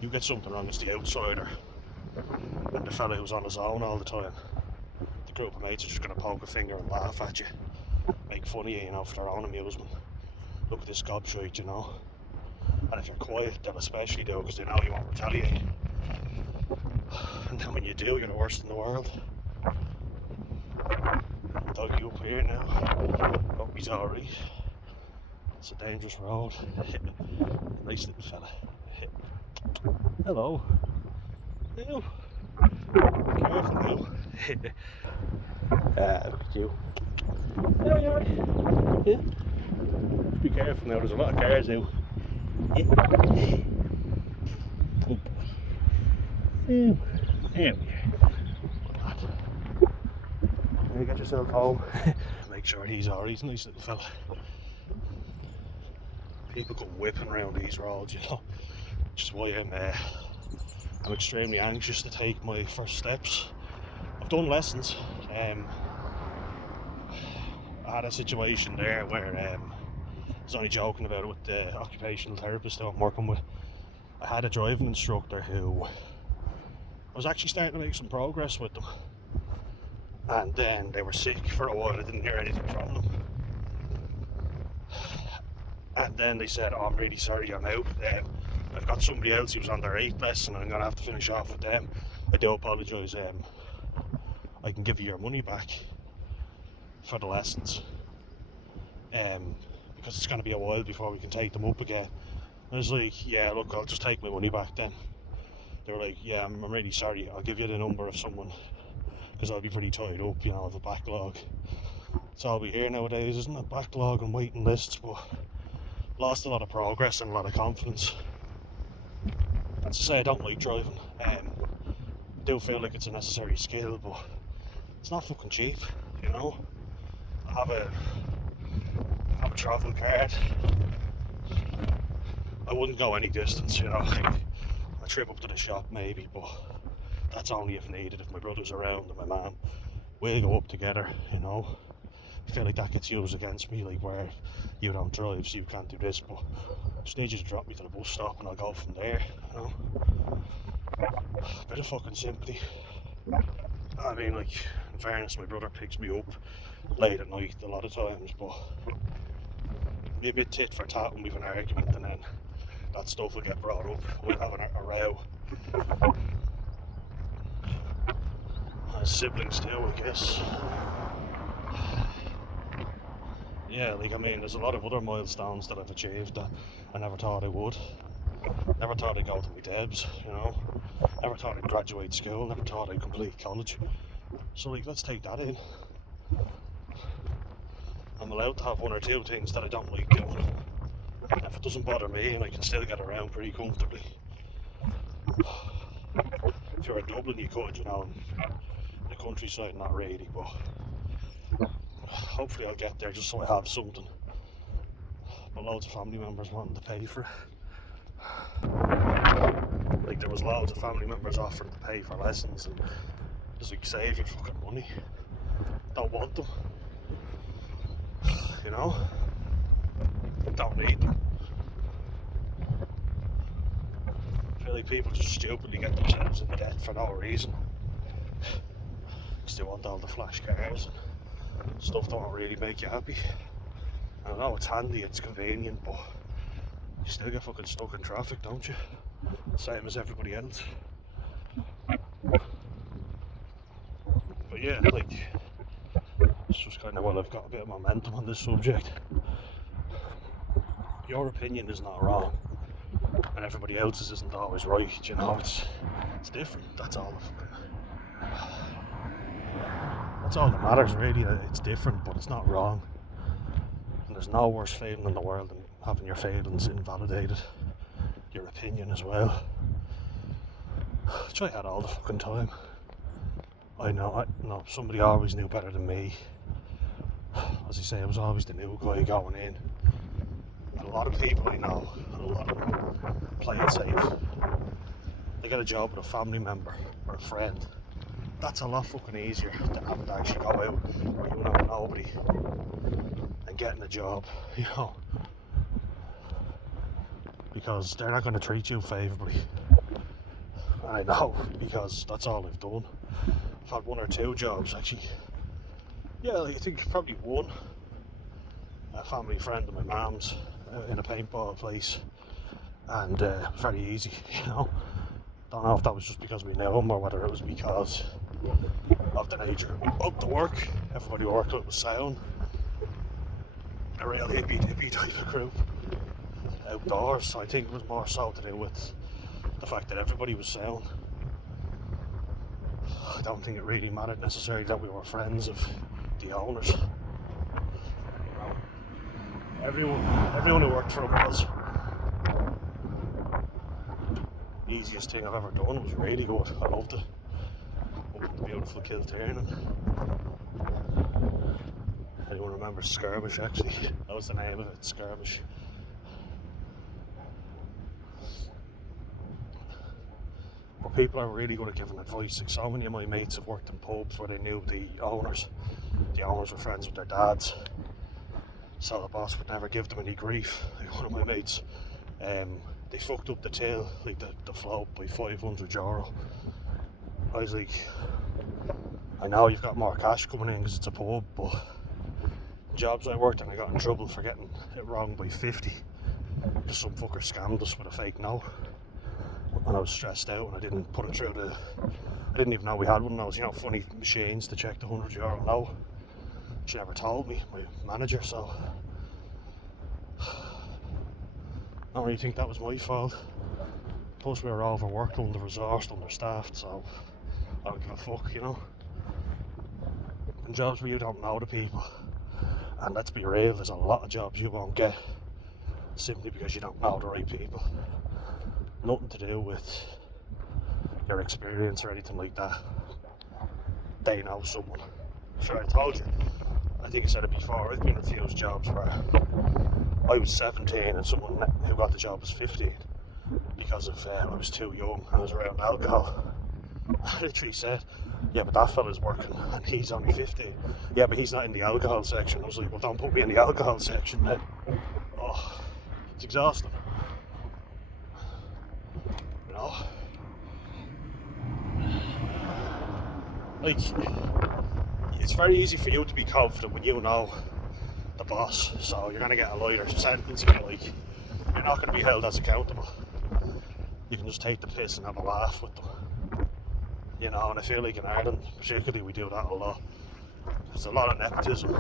You get something wrong as the outsider, and the fella who's on his own all the time, the group of mates are just going to poke a finger and laugh at you, make fun of you, you know, for their own amusement. Look at this gobshite, you know. And if you're quiet, they'll especially do, because they know you won't retaliate. And then when you do, you're the worst in the world. Dug you up here now. Hope he's alright. It's a dangerous road. Nice little fella. Hello. Hello. Careful now. Look at you. Hello, you alright? Yeah. Just be careful now, there's a lot of cars out. Yeah. Oh boy. There we are. You get yourself home. Make sure he's alright. He's a nice little fella. People come whipping around these roads, you know, which is why I'm extremely anxious to take my first steps. I've done lessons. I had a situation there where I was only joking about it with the occupational therapist that I'm working with. I had a driving instructor who I was actually starting to make some progress with them, and then they were sick for a while. I didn't hear anything from them. And then they said, oh, I'm really sorry, I'm out. I've got somebody else who's on their 8th lesson and I'm going to have to finish off with them. I do apologise. I can give you your money back for the lessons. Because it's going to be a while before we can take them up again. I was like, yeah, look, I'll just take my money back then. They were like, yeah, I'm really sorry. I'll give you the number of someone, because I'll be pretty tied up, you know, I have a backlog. It's all we hear nowadays, isn't it? Backlog and waiting lists, but lost a lot of progress and a lot of confidence. That's to say, I don't like driving. I do feel like it's a necessary skill, but it's not fucking cheap, you know. I have a travel card. I wouldn't go any distance, you know, like a trip up to the shop maybe, but that's only if needed. If my brother's around and my mum, we'll go up together, you know. I feel like that gets used against me, like where you don't drive so you can't do this, but I just need you to drop me to the bus stop and I'll go from there, you know. Bit of fucking sympathy. I mean, like, in fairness, my brother picks me up late at night a lot of times, but be a bit tit for tat when we've an argument, and then that stuff will get brought up. We'll have a row. As siblings too, I guess. Yeah, like, I mean, there's a lot of other milestones that I've achieved that I never thought I would. Never thought I'd go to my debs, you know. Never thought I'd graduate school, never thought I'd complete college. So, like, let's take that in. I'm allowed to have one or two things that I don't like doing. And if it doesn't bother me, and I can still get around pretty comfortably. If you're in Dublin, you could, you know. In the countryside, not really, but hopefully I'll get there just so I have something. but loads of family members wanting to pay for it. Like, there was loads of family members offering to pay for lessons, and just like, save your fucking money. Don't want them. You know? Don't need them. I feel like people just stupidly get themselves in debt for no reason. Because they want all the flash cars and stuff that won't really make you happy. I know it's handy, it's convenient, but you still get fucking stuck in traffic, don't you? Same as everybody else. But yeah, like, it's just kind of, well, I've got a bit of momentum on this subject. Your opinion is not wrong, and everybody else's isn't always right, you know, it's different, that's all. That's all that matters, really, that it's different, but it's not wrong. And there's no worse feeling in the world than having your feelings invalidated, your opinion as well. Which I had all the fucking time. I know, somebody always knew better than me. As I say, I was always the new guy going in. And a lot of people I know, a lot of them play it safe. They get a job with a family member or a friend. That's a lot fucking easier than having to actually go out where you know nobody and getting a job, you know. Because they're not going to treat you favourably. And I know, because that's all I've done. I've had one or two jobs actually. Yeah, I think probably one. A family friend of my mum's in a paintball place, and very easy, you know. Don't know if that was just because we knew him or whether it was because of the nature of the work. Everybody worked with was sound. A real hippie type of group outdoors, so I think it was more so to do with the fact that everybody was sound. I don't think it really mattered necessarily that we were friends of the owners. Everyone who worked for them was. The easiest thing I've ever done was really good. I loved it. Up in the beautiful Kilternan. Anyone remembers Skirmish, actually? That was the name of it, Skirmish. But people are really good at giving advice. Like, so many of my mates have worked in pubs where they knew the owners. The owners were friends with their dads. So the boss would never give them any grief. Like, one of my mates, they fucked up the till, like the float, by €500. I was like, I know you've got more cash coming in because it's a pub, but jobs I worked in, I got in trouble for getting it wrong by 50. Just some fucker scammed us with a fake note, and I was stressed out and I didn't put it through I didn't even know we had one of those, you know, funny machines to check the €100 note. She never told me, my manager, so I don't really think that was my fault. Plus we were overworked, under-resourced, understaffed, so I don't give a fuck, you know. And jobs where you don't know the people, and let's be real, there's a lot of jobs you won't get simply because you don't know the right people. Nothing to do with your experience or anything like that. They know someone. Sure, I told you, I think I said it before, I've been in a few jobs where I was 17 and someone who got the job was 15 because of I was too young and I was around alcohol. I literally said, yeah, but that fella's working and he's only 15. Yeah, but he's not in the alcohol section. I was like, well, don't put me in the alcohol section then. Oh, it's exhausting. You know? Like, it's very easy for you to be confident when you know the boss, so you're going to get a lighter sentence, like, you're not going to be held as accountable. You can just take the piss and have a laugh with them, you know. And I feel like in Ireland particularly we do that a lot. There's a lot of nepotism,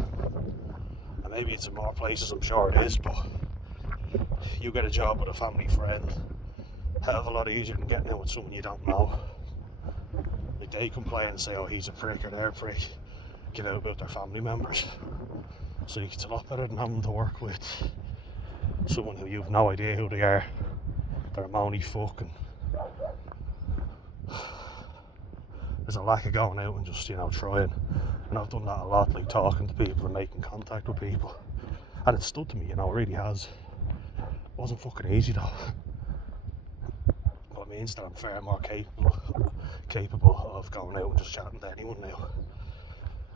and maybe it's in more places, I'm sure it is, but you get a job with a family friend, hell of a lot easier than getting in with someone you don't know. Like, they complain and say, oh, he's a prick or they're a prick, give out about their family members. So it's a lot better than having to work with someone who you've no idea who they are. They're a moany fuck, and there's a lack of going out and just, you know, trying. And I've done that a lot, like talking to people and making contact with people. And it's stood to me, you know, it really has. wasn't fucking easy though. But it means that I'm far more capable of going out and just chatting to anyone now,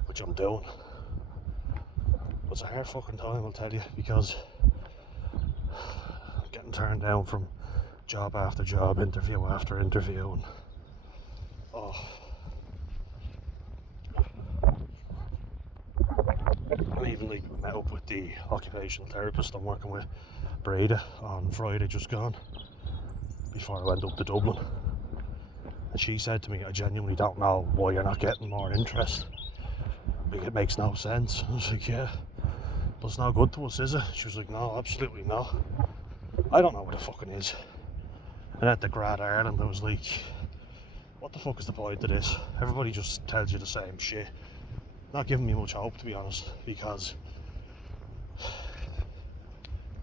which I'm doing. But it's a hard fucking time, I'll tell you, because I'm getting turned down from job after job, interview after interview, and I'm even like met up with the occupational therapist I'm working with, Breda, on Friday just gone, before I went up to Dublin, and she said to me, I genuinely don't know why you're not getting more interest. Like, it makes no sense. I was like, yeah, but it's not good to us, is it? She was like, no, absolutely not. I don't know what it fucking is. And at the Grad Ireland, I was like, what the fuck is the point of this? Everybody just tells you the same shit. Not giving me much hope, to be honest, because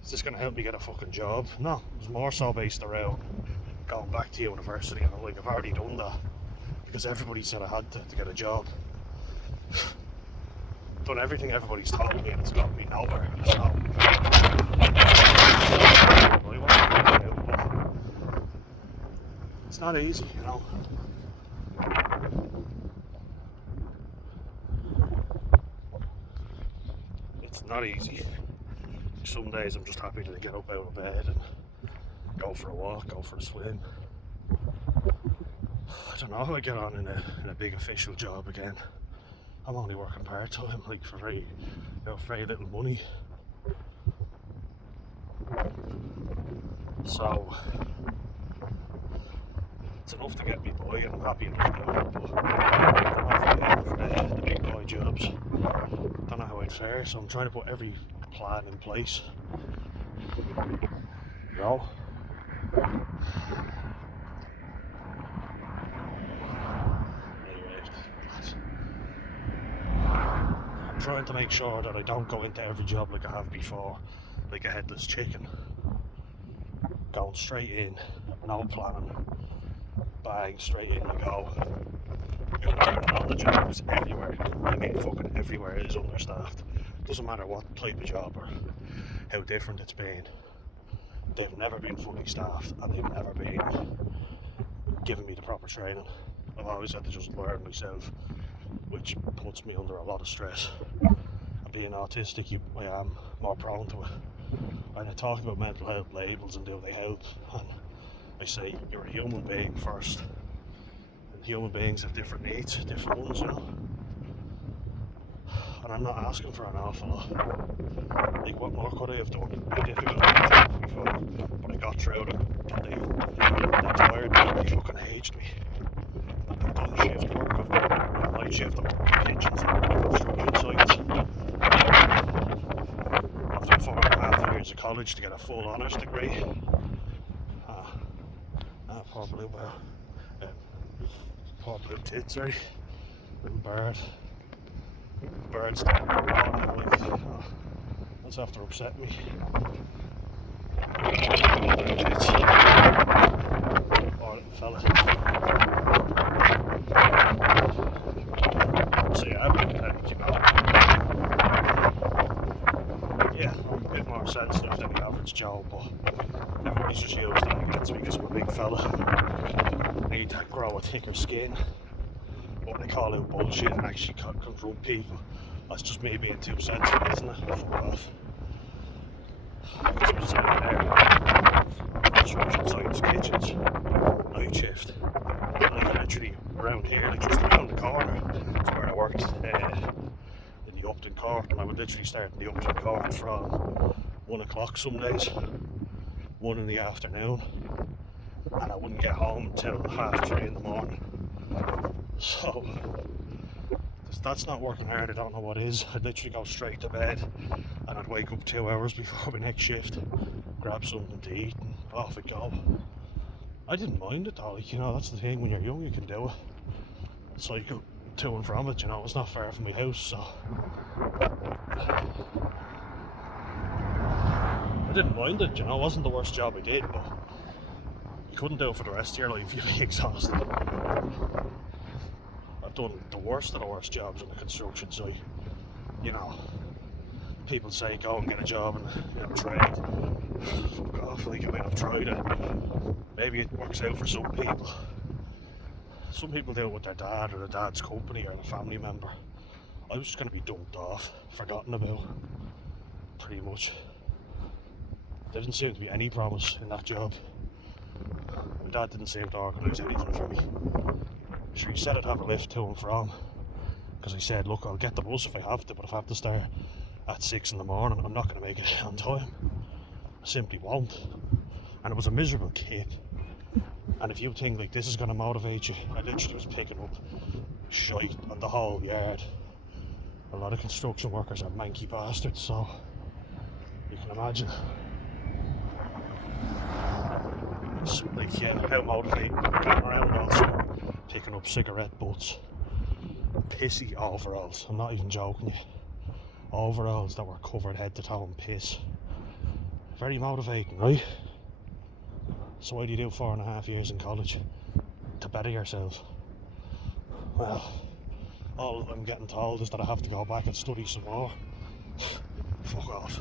is this going to help me get a fucking job? No, it was more so based around going back to university, and I'm like, I've already done that, because everybody said I had to get a job. Done everything everybody's told me, and it's got me nowhere. So it's not easy, you know. It's not easy. Some days I'm just happy to get up out of bed and go for a walk, go for a swim. I don't know how I get on in a big official job again. I'm only working part-time, like for very little money. So it's enough to get me by, and I'm happy enough doing it, but I'm not for the big boy jobs. Don't know how I'd fare, so I'm trying to put every plan in place. You know? Anyway, I'm trying to make sure that I don't go into every job like I have before, like a headless chicken. Going straight in, no planning, bang, straight in you go. You're learning on the jobs everywhere. I mean, fucking everywhere is understaffed. Doesn't matter what type of job or how different it's been. They've never been fully staffed, and they've never been giving me the proper training. I've always had to just learn myself, which puts me under a lot of stress. And being autistic, I am more prone to it. And I talk about mental health labels and do they help, and I say you're a human being first, and human beings have different needs, different ones, you know. And I'm not asking for an awful lot. Like, what more could I have done? How difficult was it before? But I got through them. They tired me, they fucking aged me. I've done shift work, I've done night shift, I've worked in kitchens and construction sites. I've done 4.5 years of college to get a full honours degree. Poor blue bear. Poor blue tits, right? Little bird. Birds down the bottom, like, that's after upsetting me. Poor little fella. So yeah, I'm pathetic, you know. Yeah, I'm a bit more sensitive than the average Joe, but everybody's just used that against me because I'm a big fella. I need to grow a thicker skin. What they call out bullshit and actually confront people. That's just me being too sensitive, isn't it? Fuck off. Because I'm sitting there, construction sites, kitchens, night shift. Like literally around here, like just around the corner, that's where I worked in the Upton Court, and I would literally start in the Upton Court from 1 o'clock some days, 1 in the afternoon, and I wouldn't get home until 3:30 in the morning. So that's not working hard. I don't know what is. I'd literally go straight to bed, and I'd wake up 2 hours before my next shift, grab something to eat, and off it go. I didn't mind it though, like, you know, that's the thing, when you're young you can do it. Cycle to and from it, you know, it's not far from my house, so I didn't mind it, you know, it wasn't the worst job I did, but you couldn't do it for the rest of your life, you'd be exhausted. I've done the worst of the worst jobs on the construction site. You know, people say go and get a job in, you know, trade. Fuck off, like, I mean, I've tried it. Maybe it works out for some people. Some people do it with their dad or their dad's company or a family member. I was just going to be dumped off, forgotten about, pretty much. There didn't seem to be any promise in that job. My dad didn't seem to organise anything for me. So he said I'd have a lift to and from, because he said, look, I'll get the bus if I have to, but if I have to start at 6 in the morning, I'm not going to make it on time. I simply won't. And it was a miserable kid. And if you think like this is going to motivate you, I literally was picking up shite on the whole yard. A lot of construction workers are manky bastards, so you can imagine. It's like, yeah, how motivating, going around also picking up cigarette butts, pissy overalls, I'm not even joking you, overalls that were covered head to toe in piss. Very motivating, right? So why do you do 4.5 years in college? To better yourself? Well, all I'm getting told is that I have to go back and study some more. Fuck off.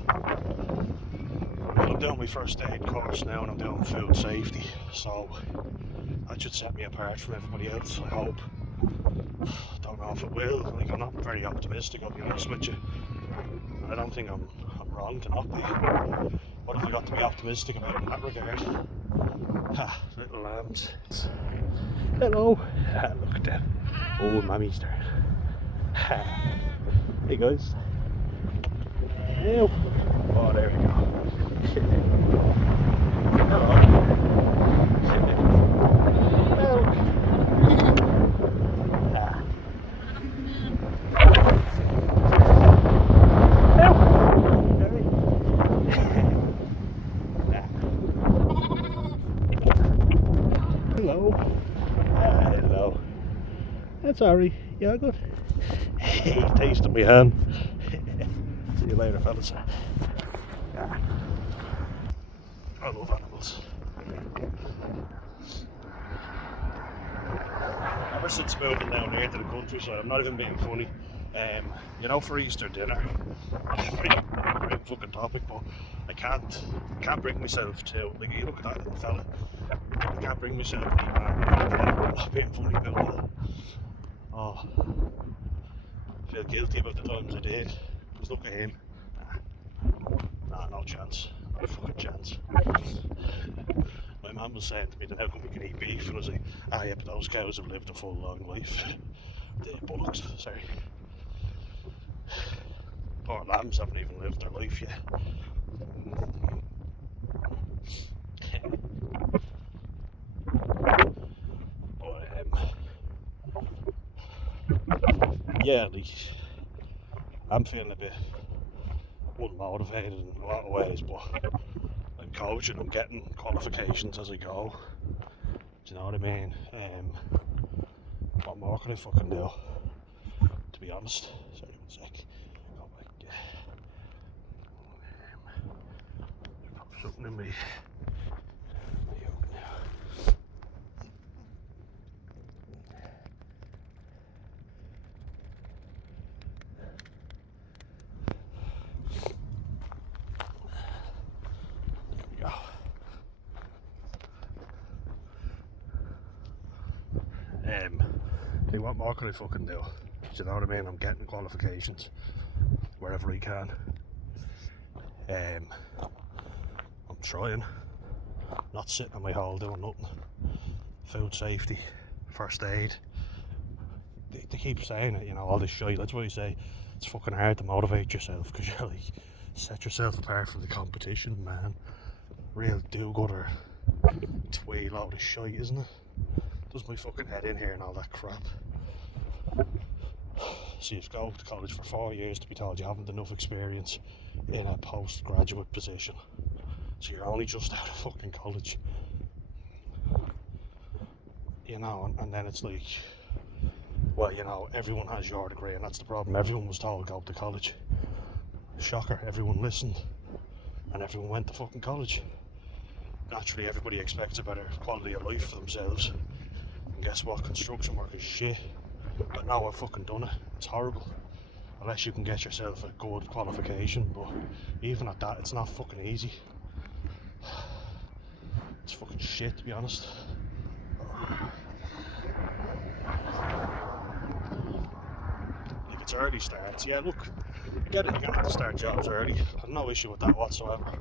I'm doing my first aid course now and I'm doing food safety, so that should set me apart from everybody else, I hope. Don't know if it will, like, I'm not very optimistic, I'll be honest with you. I don't think I'm wrong to not be. What have I got to be optimistic about in that regard? Ha, little lambs. Hello. Look at them. Oh, Mammy's there. Hey guys. Hello. Oh, there we go. Hello. Hello. Hello. That's Ari. Yeah, good. He tasted my hand. See you later, fellas. I love animals. Ever since moving down here to the countryside, I'm not even being funny. You know, for Easter dinner, great fucking topic, but I can't bring myself to, like, you look at that little fella, I can't bring myself to eat that. I'm not being funny about that. Oh, I feel guilty about the times I did, because look at him. Nah, no chance, not a fucking chance. My mum was saying to me, then how come we can eat beef? And I was like, ah yeah, but those cows have lived a full long life. The bullocks, sorry. Poor lambs haven't even lived their life yet. But yeah, like, I'm feeling a bit unmotivated in a lot of ways, but I'm coaching, I'm getting qualifications as I go. Do you know what I mean? What more can I fucking do? To be honest. Sorry, 1 sec. Go back. Pop something in me. Hey, what more can I fucking do? Do you know what I mean? I'm getting qualifications wherever I can. I'm trying, not sitting on my hole doing nothing. Food safety, first aid. They keep saying it, you know, all this shit. That's why I say it's fucking hard to motivate yourself, because you're like, set yourself apart from the competition, man. Real do-gooder twee load of shite, isn't it? Does my fucking head in here and all that crap. So you've got to college for 4 years to be told you haven't enough experience in a postgraduate position. So you're only just out of fucking college. You know, and then it's like, well, you know, everyone has your degree, and that's the problem. Everyone was told go to college. Shocker, everyone listened, and everyone went to fucking college. Naturally, everybody expects a better quality of life for themselves. And guess what? Construction work is shit. But now I've fucking done it. It's horrible. Unless you can get yourself a good qualification, but even at that, it's not fucking easy. It's fucking shit, to be honest. Like, it's early starts. Yeah, look, I get it, you're gonna have to start jobs early. I've no issue with that whatsoever.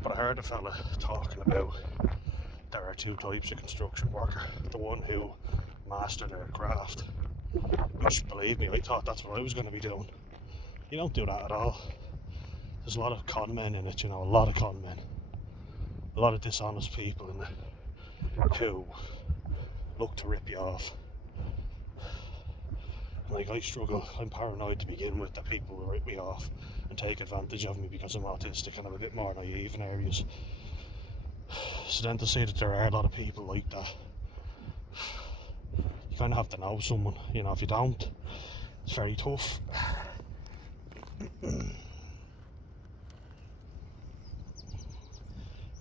But I heard a fella talking about there are two types of construction worker. The one who mastered their craft. Which, believe me, I thought that's what I was going to be doing. You don't do that at all. There's a lot of con men in it, you know, a lot of con men. A lot of dishonest people in it who look to rip you off. Like, I struggle, I'm paranoid to begin with that people will rip me off and take advantage of me because I'm autistic and I'm a bit more naive in areas. So then to say that there are a lot of people like that, you kind of have to know someone, you know. If you don't, it's very tough.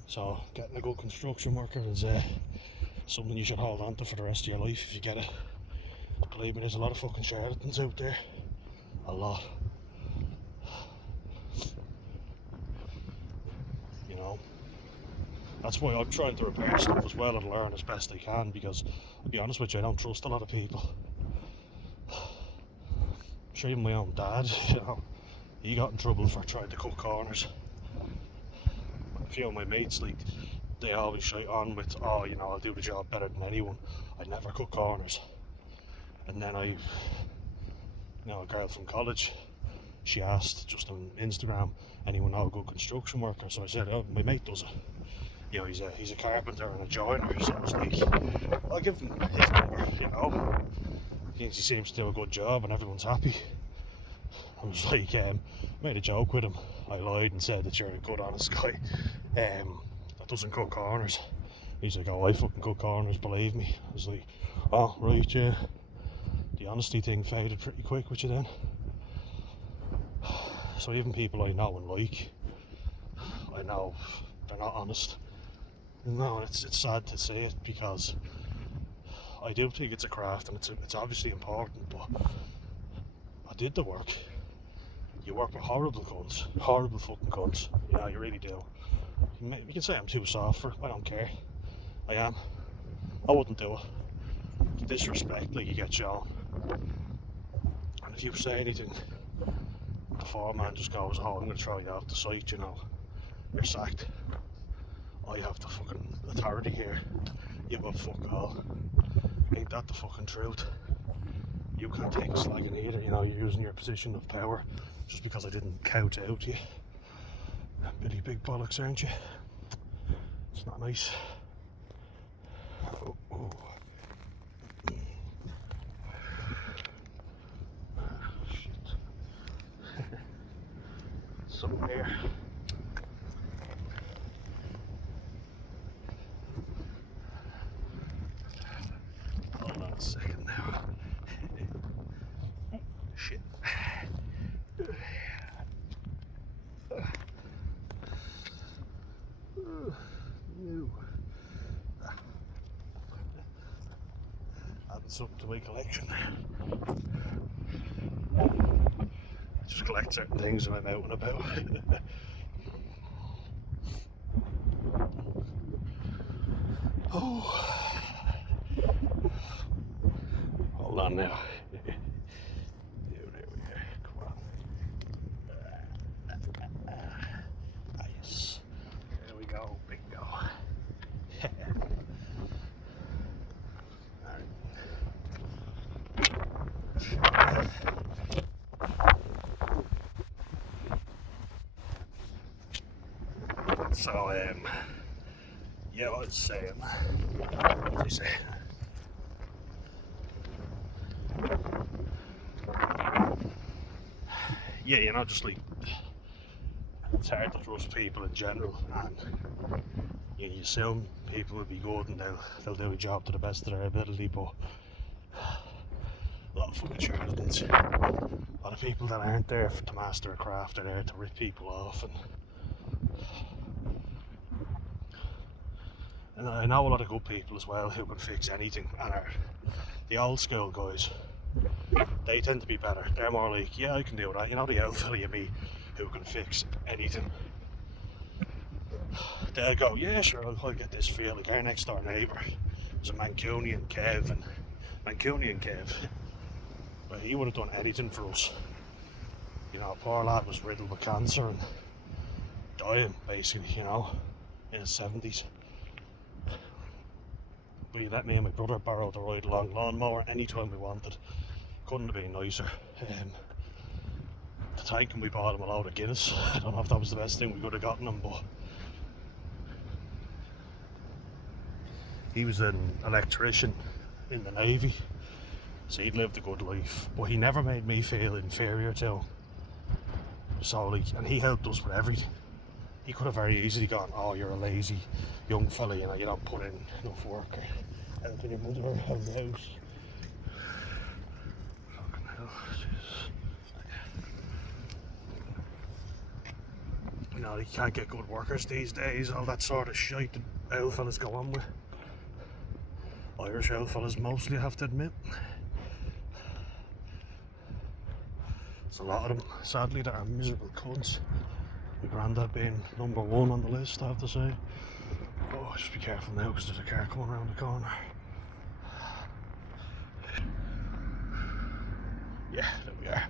So getting a good construction worker is something you should hold on to for the rest of your life if you get it. Believe me, there's a lot of fucking charlatans out there. A lot. You know. That's why I'm trying to repair stuff as well and learn as best I can, because I'll be honest with you, I don't trust a lot of people. Sure, even my own dad, you know, he got in trouble for trying to cut corners. A few of my mates, like, they always shite on with, oh, you know, I'll do the job better than anyone. I never cut corners. And then a girl from college, she asked just on Instagram, anyone know a good construction worker? So I said, oh, my mate does it. You know, he's a carpenter and a joiner, so I was like, I'll give him his number, you know. He seems to do a good job and everyone's happy. I was like, made a joke with him. I lied and said that you're a good, honest guy that doesn't cut corners. He's like, oh, I fucking cut corners, believe me. I was like, oh, right, yeah. The honesty thing faded pretty quick with you then. So even people I know and like, I know they're not honest. No, it's sad to say it, because I do think it's a craft and it's obviously important, but I did the work. You work with horrible fucking cunts. Yeah, you really do. You can say I'm too soft for it, I don't care. I am. I wouldn't do it. The disrespect, like, you get shown. And if you say anything, the foreman just goes, oh, I'm going to throw you off the site, you know. You're sacked. I have the fucking authority here. You got fuck all. Ain't that the fucking truth? You can't take a slagging either, you know. You're using your position of power just because I didn't count out you. Billy big bollocks, aren't you? It's not nice. Oh, oh. Shit. Something here. Hold on a second now. Shit. Adding something to my collection. I just collect certain things when I'm out and about. Oh. Hold on now. There we go. Come on. Yes. There we go. Bingo. So, yeah, I was saying, what did I say? Yeah, you know, just like, it's hard to trust people in general, and you assume people will be good and they'll do a job to the best of their ability, but a lot of fucking charlatans. A lot of people that aren't there to master a craft, are there to rip people off, and I know a lot of good people as well who can fix anything, and are the old school guys. They tend to be better. They're more like, yeah, I can do that. You know, the old fella you meet who can fix anything. They'll go, yeah, sure, I'll get this for you. Like our next door neighbour was a Mancunian Kev, but he would have done anything for us. You know, poor lad was riddled with cancer and dying, basically, you know, in his 70s. But he let me and my brother borrow the ride along lawnmower anytime we wanted. Couldn't have been nicer. The tank, and we bought him a load of Guinness. I don't know if that was the best thing we could have gotten him, but he was an electrician in the Navy, so he'd lived a good life, but he never made me feel inferior to him. So like, and he helped us with everything. He could have very easily gone, oh, you're a lazy young fella, you know, you don't put in enough work, or helping your mother around the house. Fucking hell, Jesus. You know, you can't get good workers these days, all that sort of shite that old fellas go on with. Irish old fellas mostly, I have to admit. There's a lot of them, sadly, that are miserable cunts. My granddad being number one on the list, I have to say. Oh, just be careful now because there's a car coming around the corner. Yeah, there we are.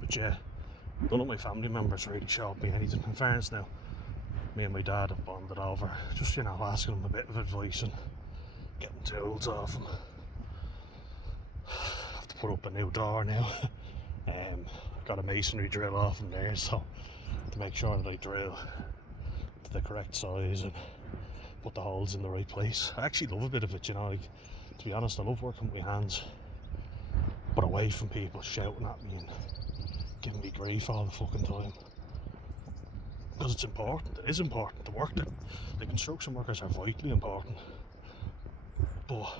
But yeah, none of my family members really showed me anything. In fairness now, me and my dad have bonded over just, you know, asking him a bit of advice and getting tools off him. I have to put up a new door now. Got a masonry drill off him there, so to make sure that I drill to the correct size and put the holes in the right place. I actually love a bit of it, you know, like, to be honest, I love working with my hands, but away from people shouting at me and giving me grief all the fucking time. Because it's important, it is important. The work that the construction workers are vitally important, but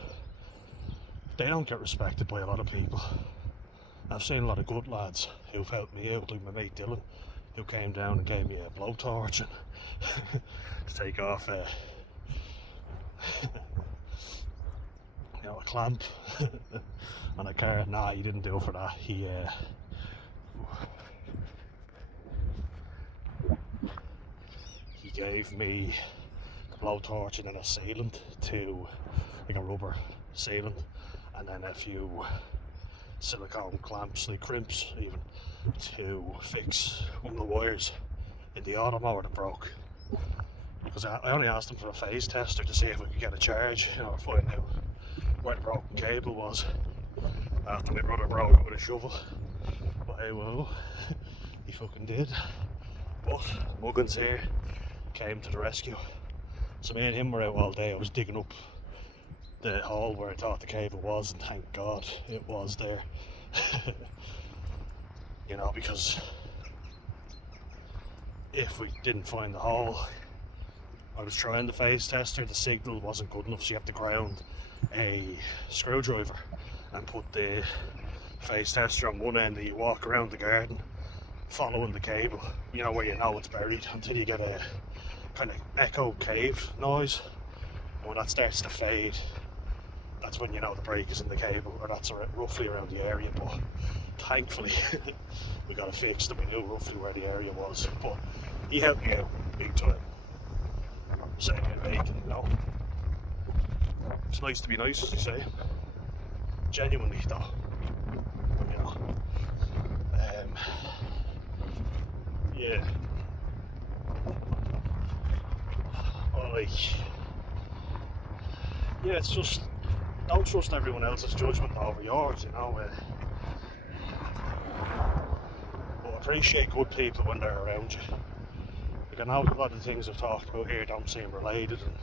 they don't get respected by a lot of people. I've seen a lot of good lads who've helped me out, like my mate Dylan, who came down and gave me a blowtorch and to take off you know, a clamp on a car. Nah, he didn't do it for that. He gave me the blowtorch and then a sealant, to like a rubber sealant, and then a few silicone clamps, like crimps even, to fix one of the wires in the automower that broke. Because I only asked him for a phase tester to see if we could get a charge, you know, find out where the broken cable was, after my brother broke it with a shovel. But hey, well, he fucking did. But Muggins here came to the rescue. So me and him were out all day. I was digging up the hole where I thought the cable was, and thank God it was there. You know, because if we didn't find the hole, I was trying the phase tester, the signal wasn't good enough, so you have to ground a screwdriver and put the phase tester on one end, and you walk around the garden following the cable, you know, where you know it's buried, until you get a kind of echo cave noise. And when that starts to fade, that's when you know the break is in the cable, or that's roughly around the area. But thankfully we got it fixed and we knew roughly where the area was. But he helped me out big time, saying bacon, you know. It's nice to be nice, as you say, genuinely though, you know. Yeah, well, like, yeah, it's just, don't trust everyone else's judgment over yours, you know. But appreciate good people when they're around you. Like, I know a lot of the things I've talked about here don't seem related, and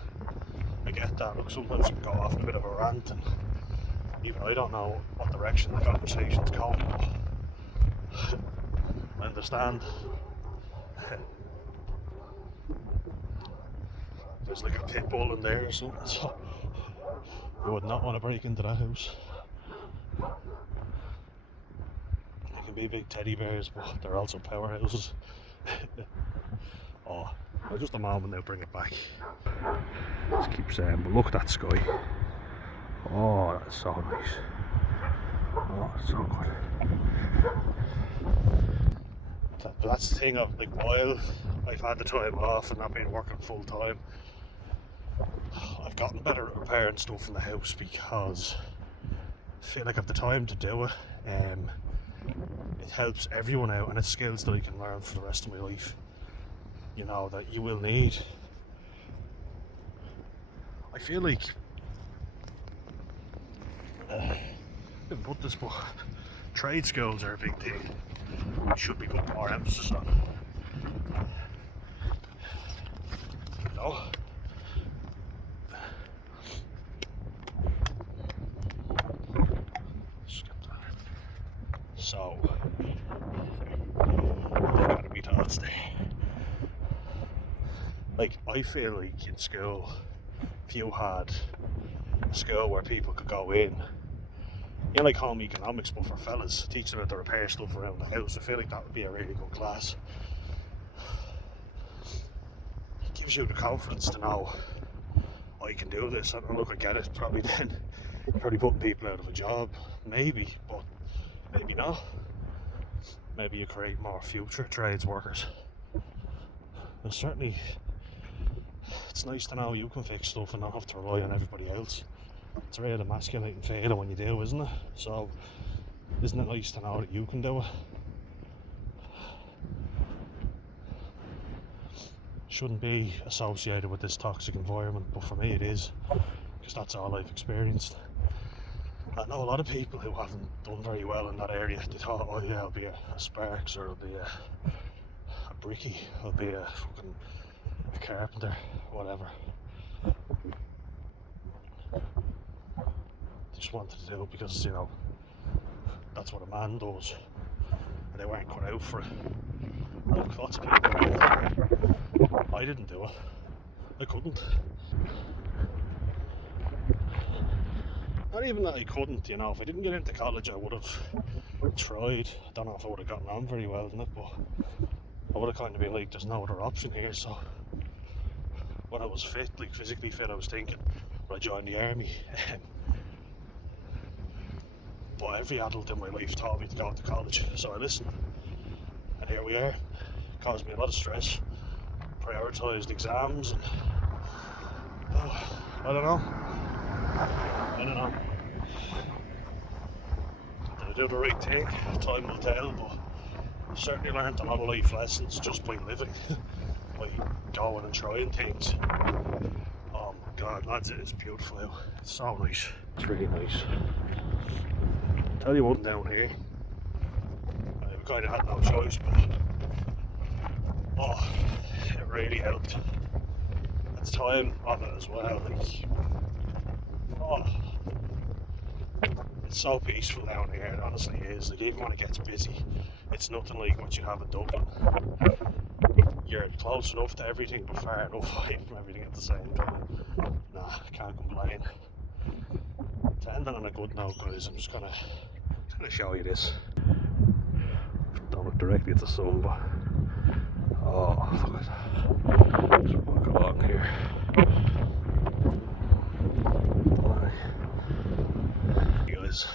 I get that. Look, sometimes you can go off on a bit of a rant, and even I don't know what direction the conversation's going, but I understand. There's like a pit bull in there or something, so you would not want to break into that house. They can be big teddy bears, but they're also powerhouses. Oh, just a moment now, bring it back. Just keep saying, but look at that sky. Oh, that's so nice. Oh, it's so good. But that's the thing of, like, while I've had the time off and not been working full time, I've gotten better at repairing stuff in the house because I feel like I have the time to do it. It helps everyone out, and it's skills that I can learn for the rest of my life, you know, that you will need. I feel like I didn't put this, but trade skills are a big thing. We should be putting more emphasis on, you know. So there's gotta be thoughts there. Like, I feel like in school, if you had a school where people could go in, you know, like home economics, but for fellas, teach them how to repair stuff around the house, I feel like that would be a really good class. It gives you the confidence to know, I can do this. And look, I get it, probably then probably putting people out of a job, maybe, but maybe not. Maybe you create more future trades workers. But certainly, it's nice to know you can fix stuff and not have to rely on everybody else. It's a real emasculating feeling when you do, isn't it? So, isn't it nice to know that you can do it? Shouldn't be associated with this toxic environment, but for me it is, because that's all I've experienced. I know a lot of people who haven't done very well in that area. They thought, oh yeah, I'll be a Sparks, or I'll be a Bricky, I'll be a fucking carpenter, whatever. Just wanted to do it because, you know, that's what a man does, and they weren't cut out for it. Look, lots of people do. I didn't do it. I couldn't. Not even that I couldn't, you know. If I didn't get into college, I would have tried. I don't know if I would have gotten on very well in it, but I would have kind of been like, there's no other option here. So when I was fit, like physically fit, I was thinking, would I join the army? But every adult in my life taught me to go to college, so I listened. And here we are. It caused me a lot of stress. Prioritised exams, and I don't know. Did I do the right thing? Time will tell, but I've certainly learned a lot of life lessons just by living, by going and trying things. Oh my god, lads, it is beautiful out. It's so nice. It's really nice. I'll tell you one down here. I kind of had no choice, but it really helped. At the time of it as well, like, it's so peaceful down here, it honestly is. Like, even when it gets busy, it's nothing like what you have in Dublin. You're close enough to everything, but far enough away from everything at the same time. Nah, can't complain. To end on a good note, guys, I'm just gonna show you this. Don't look directly at the sun, but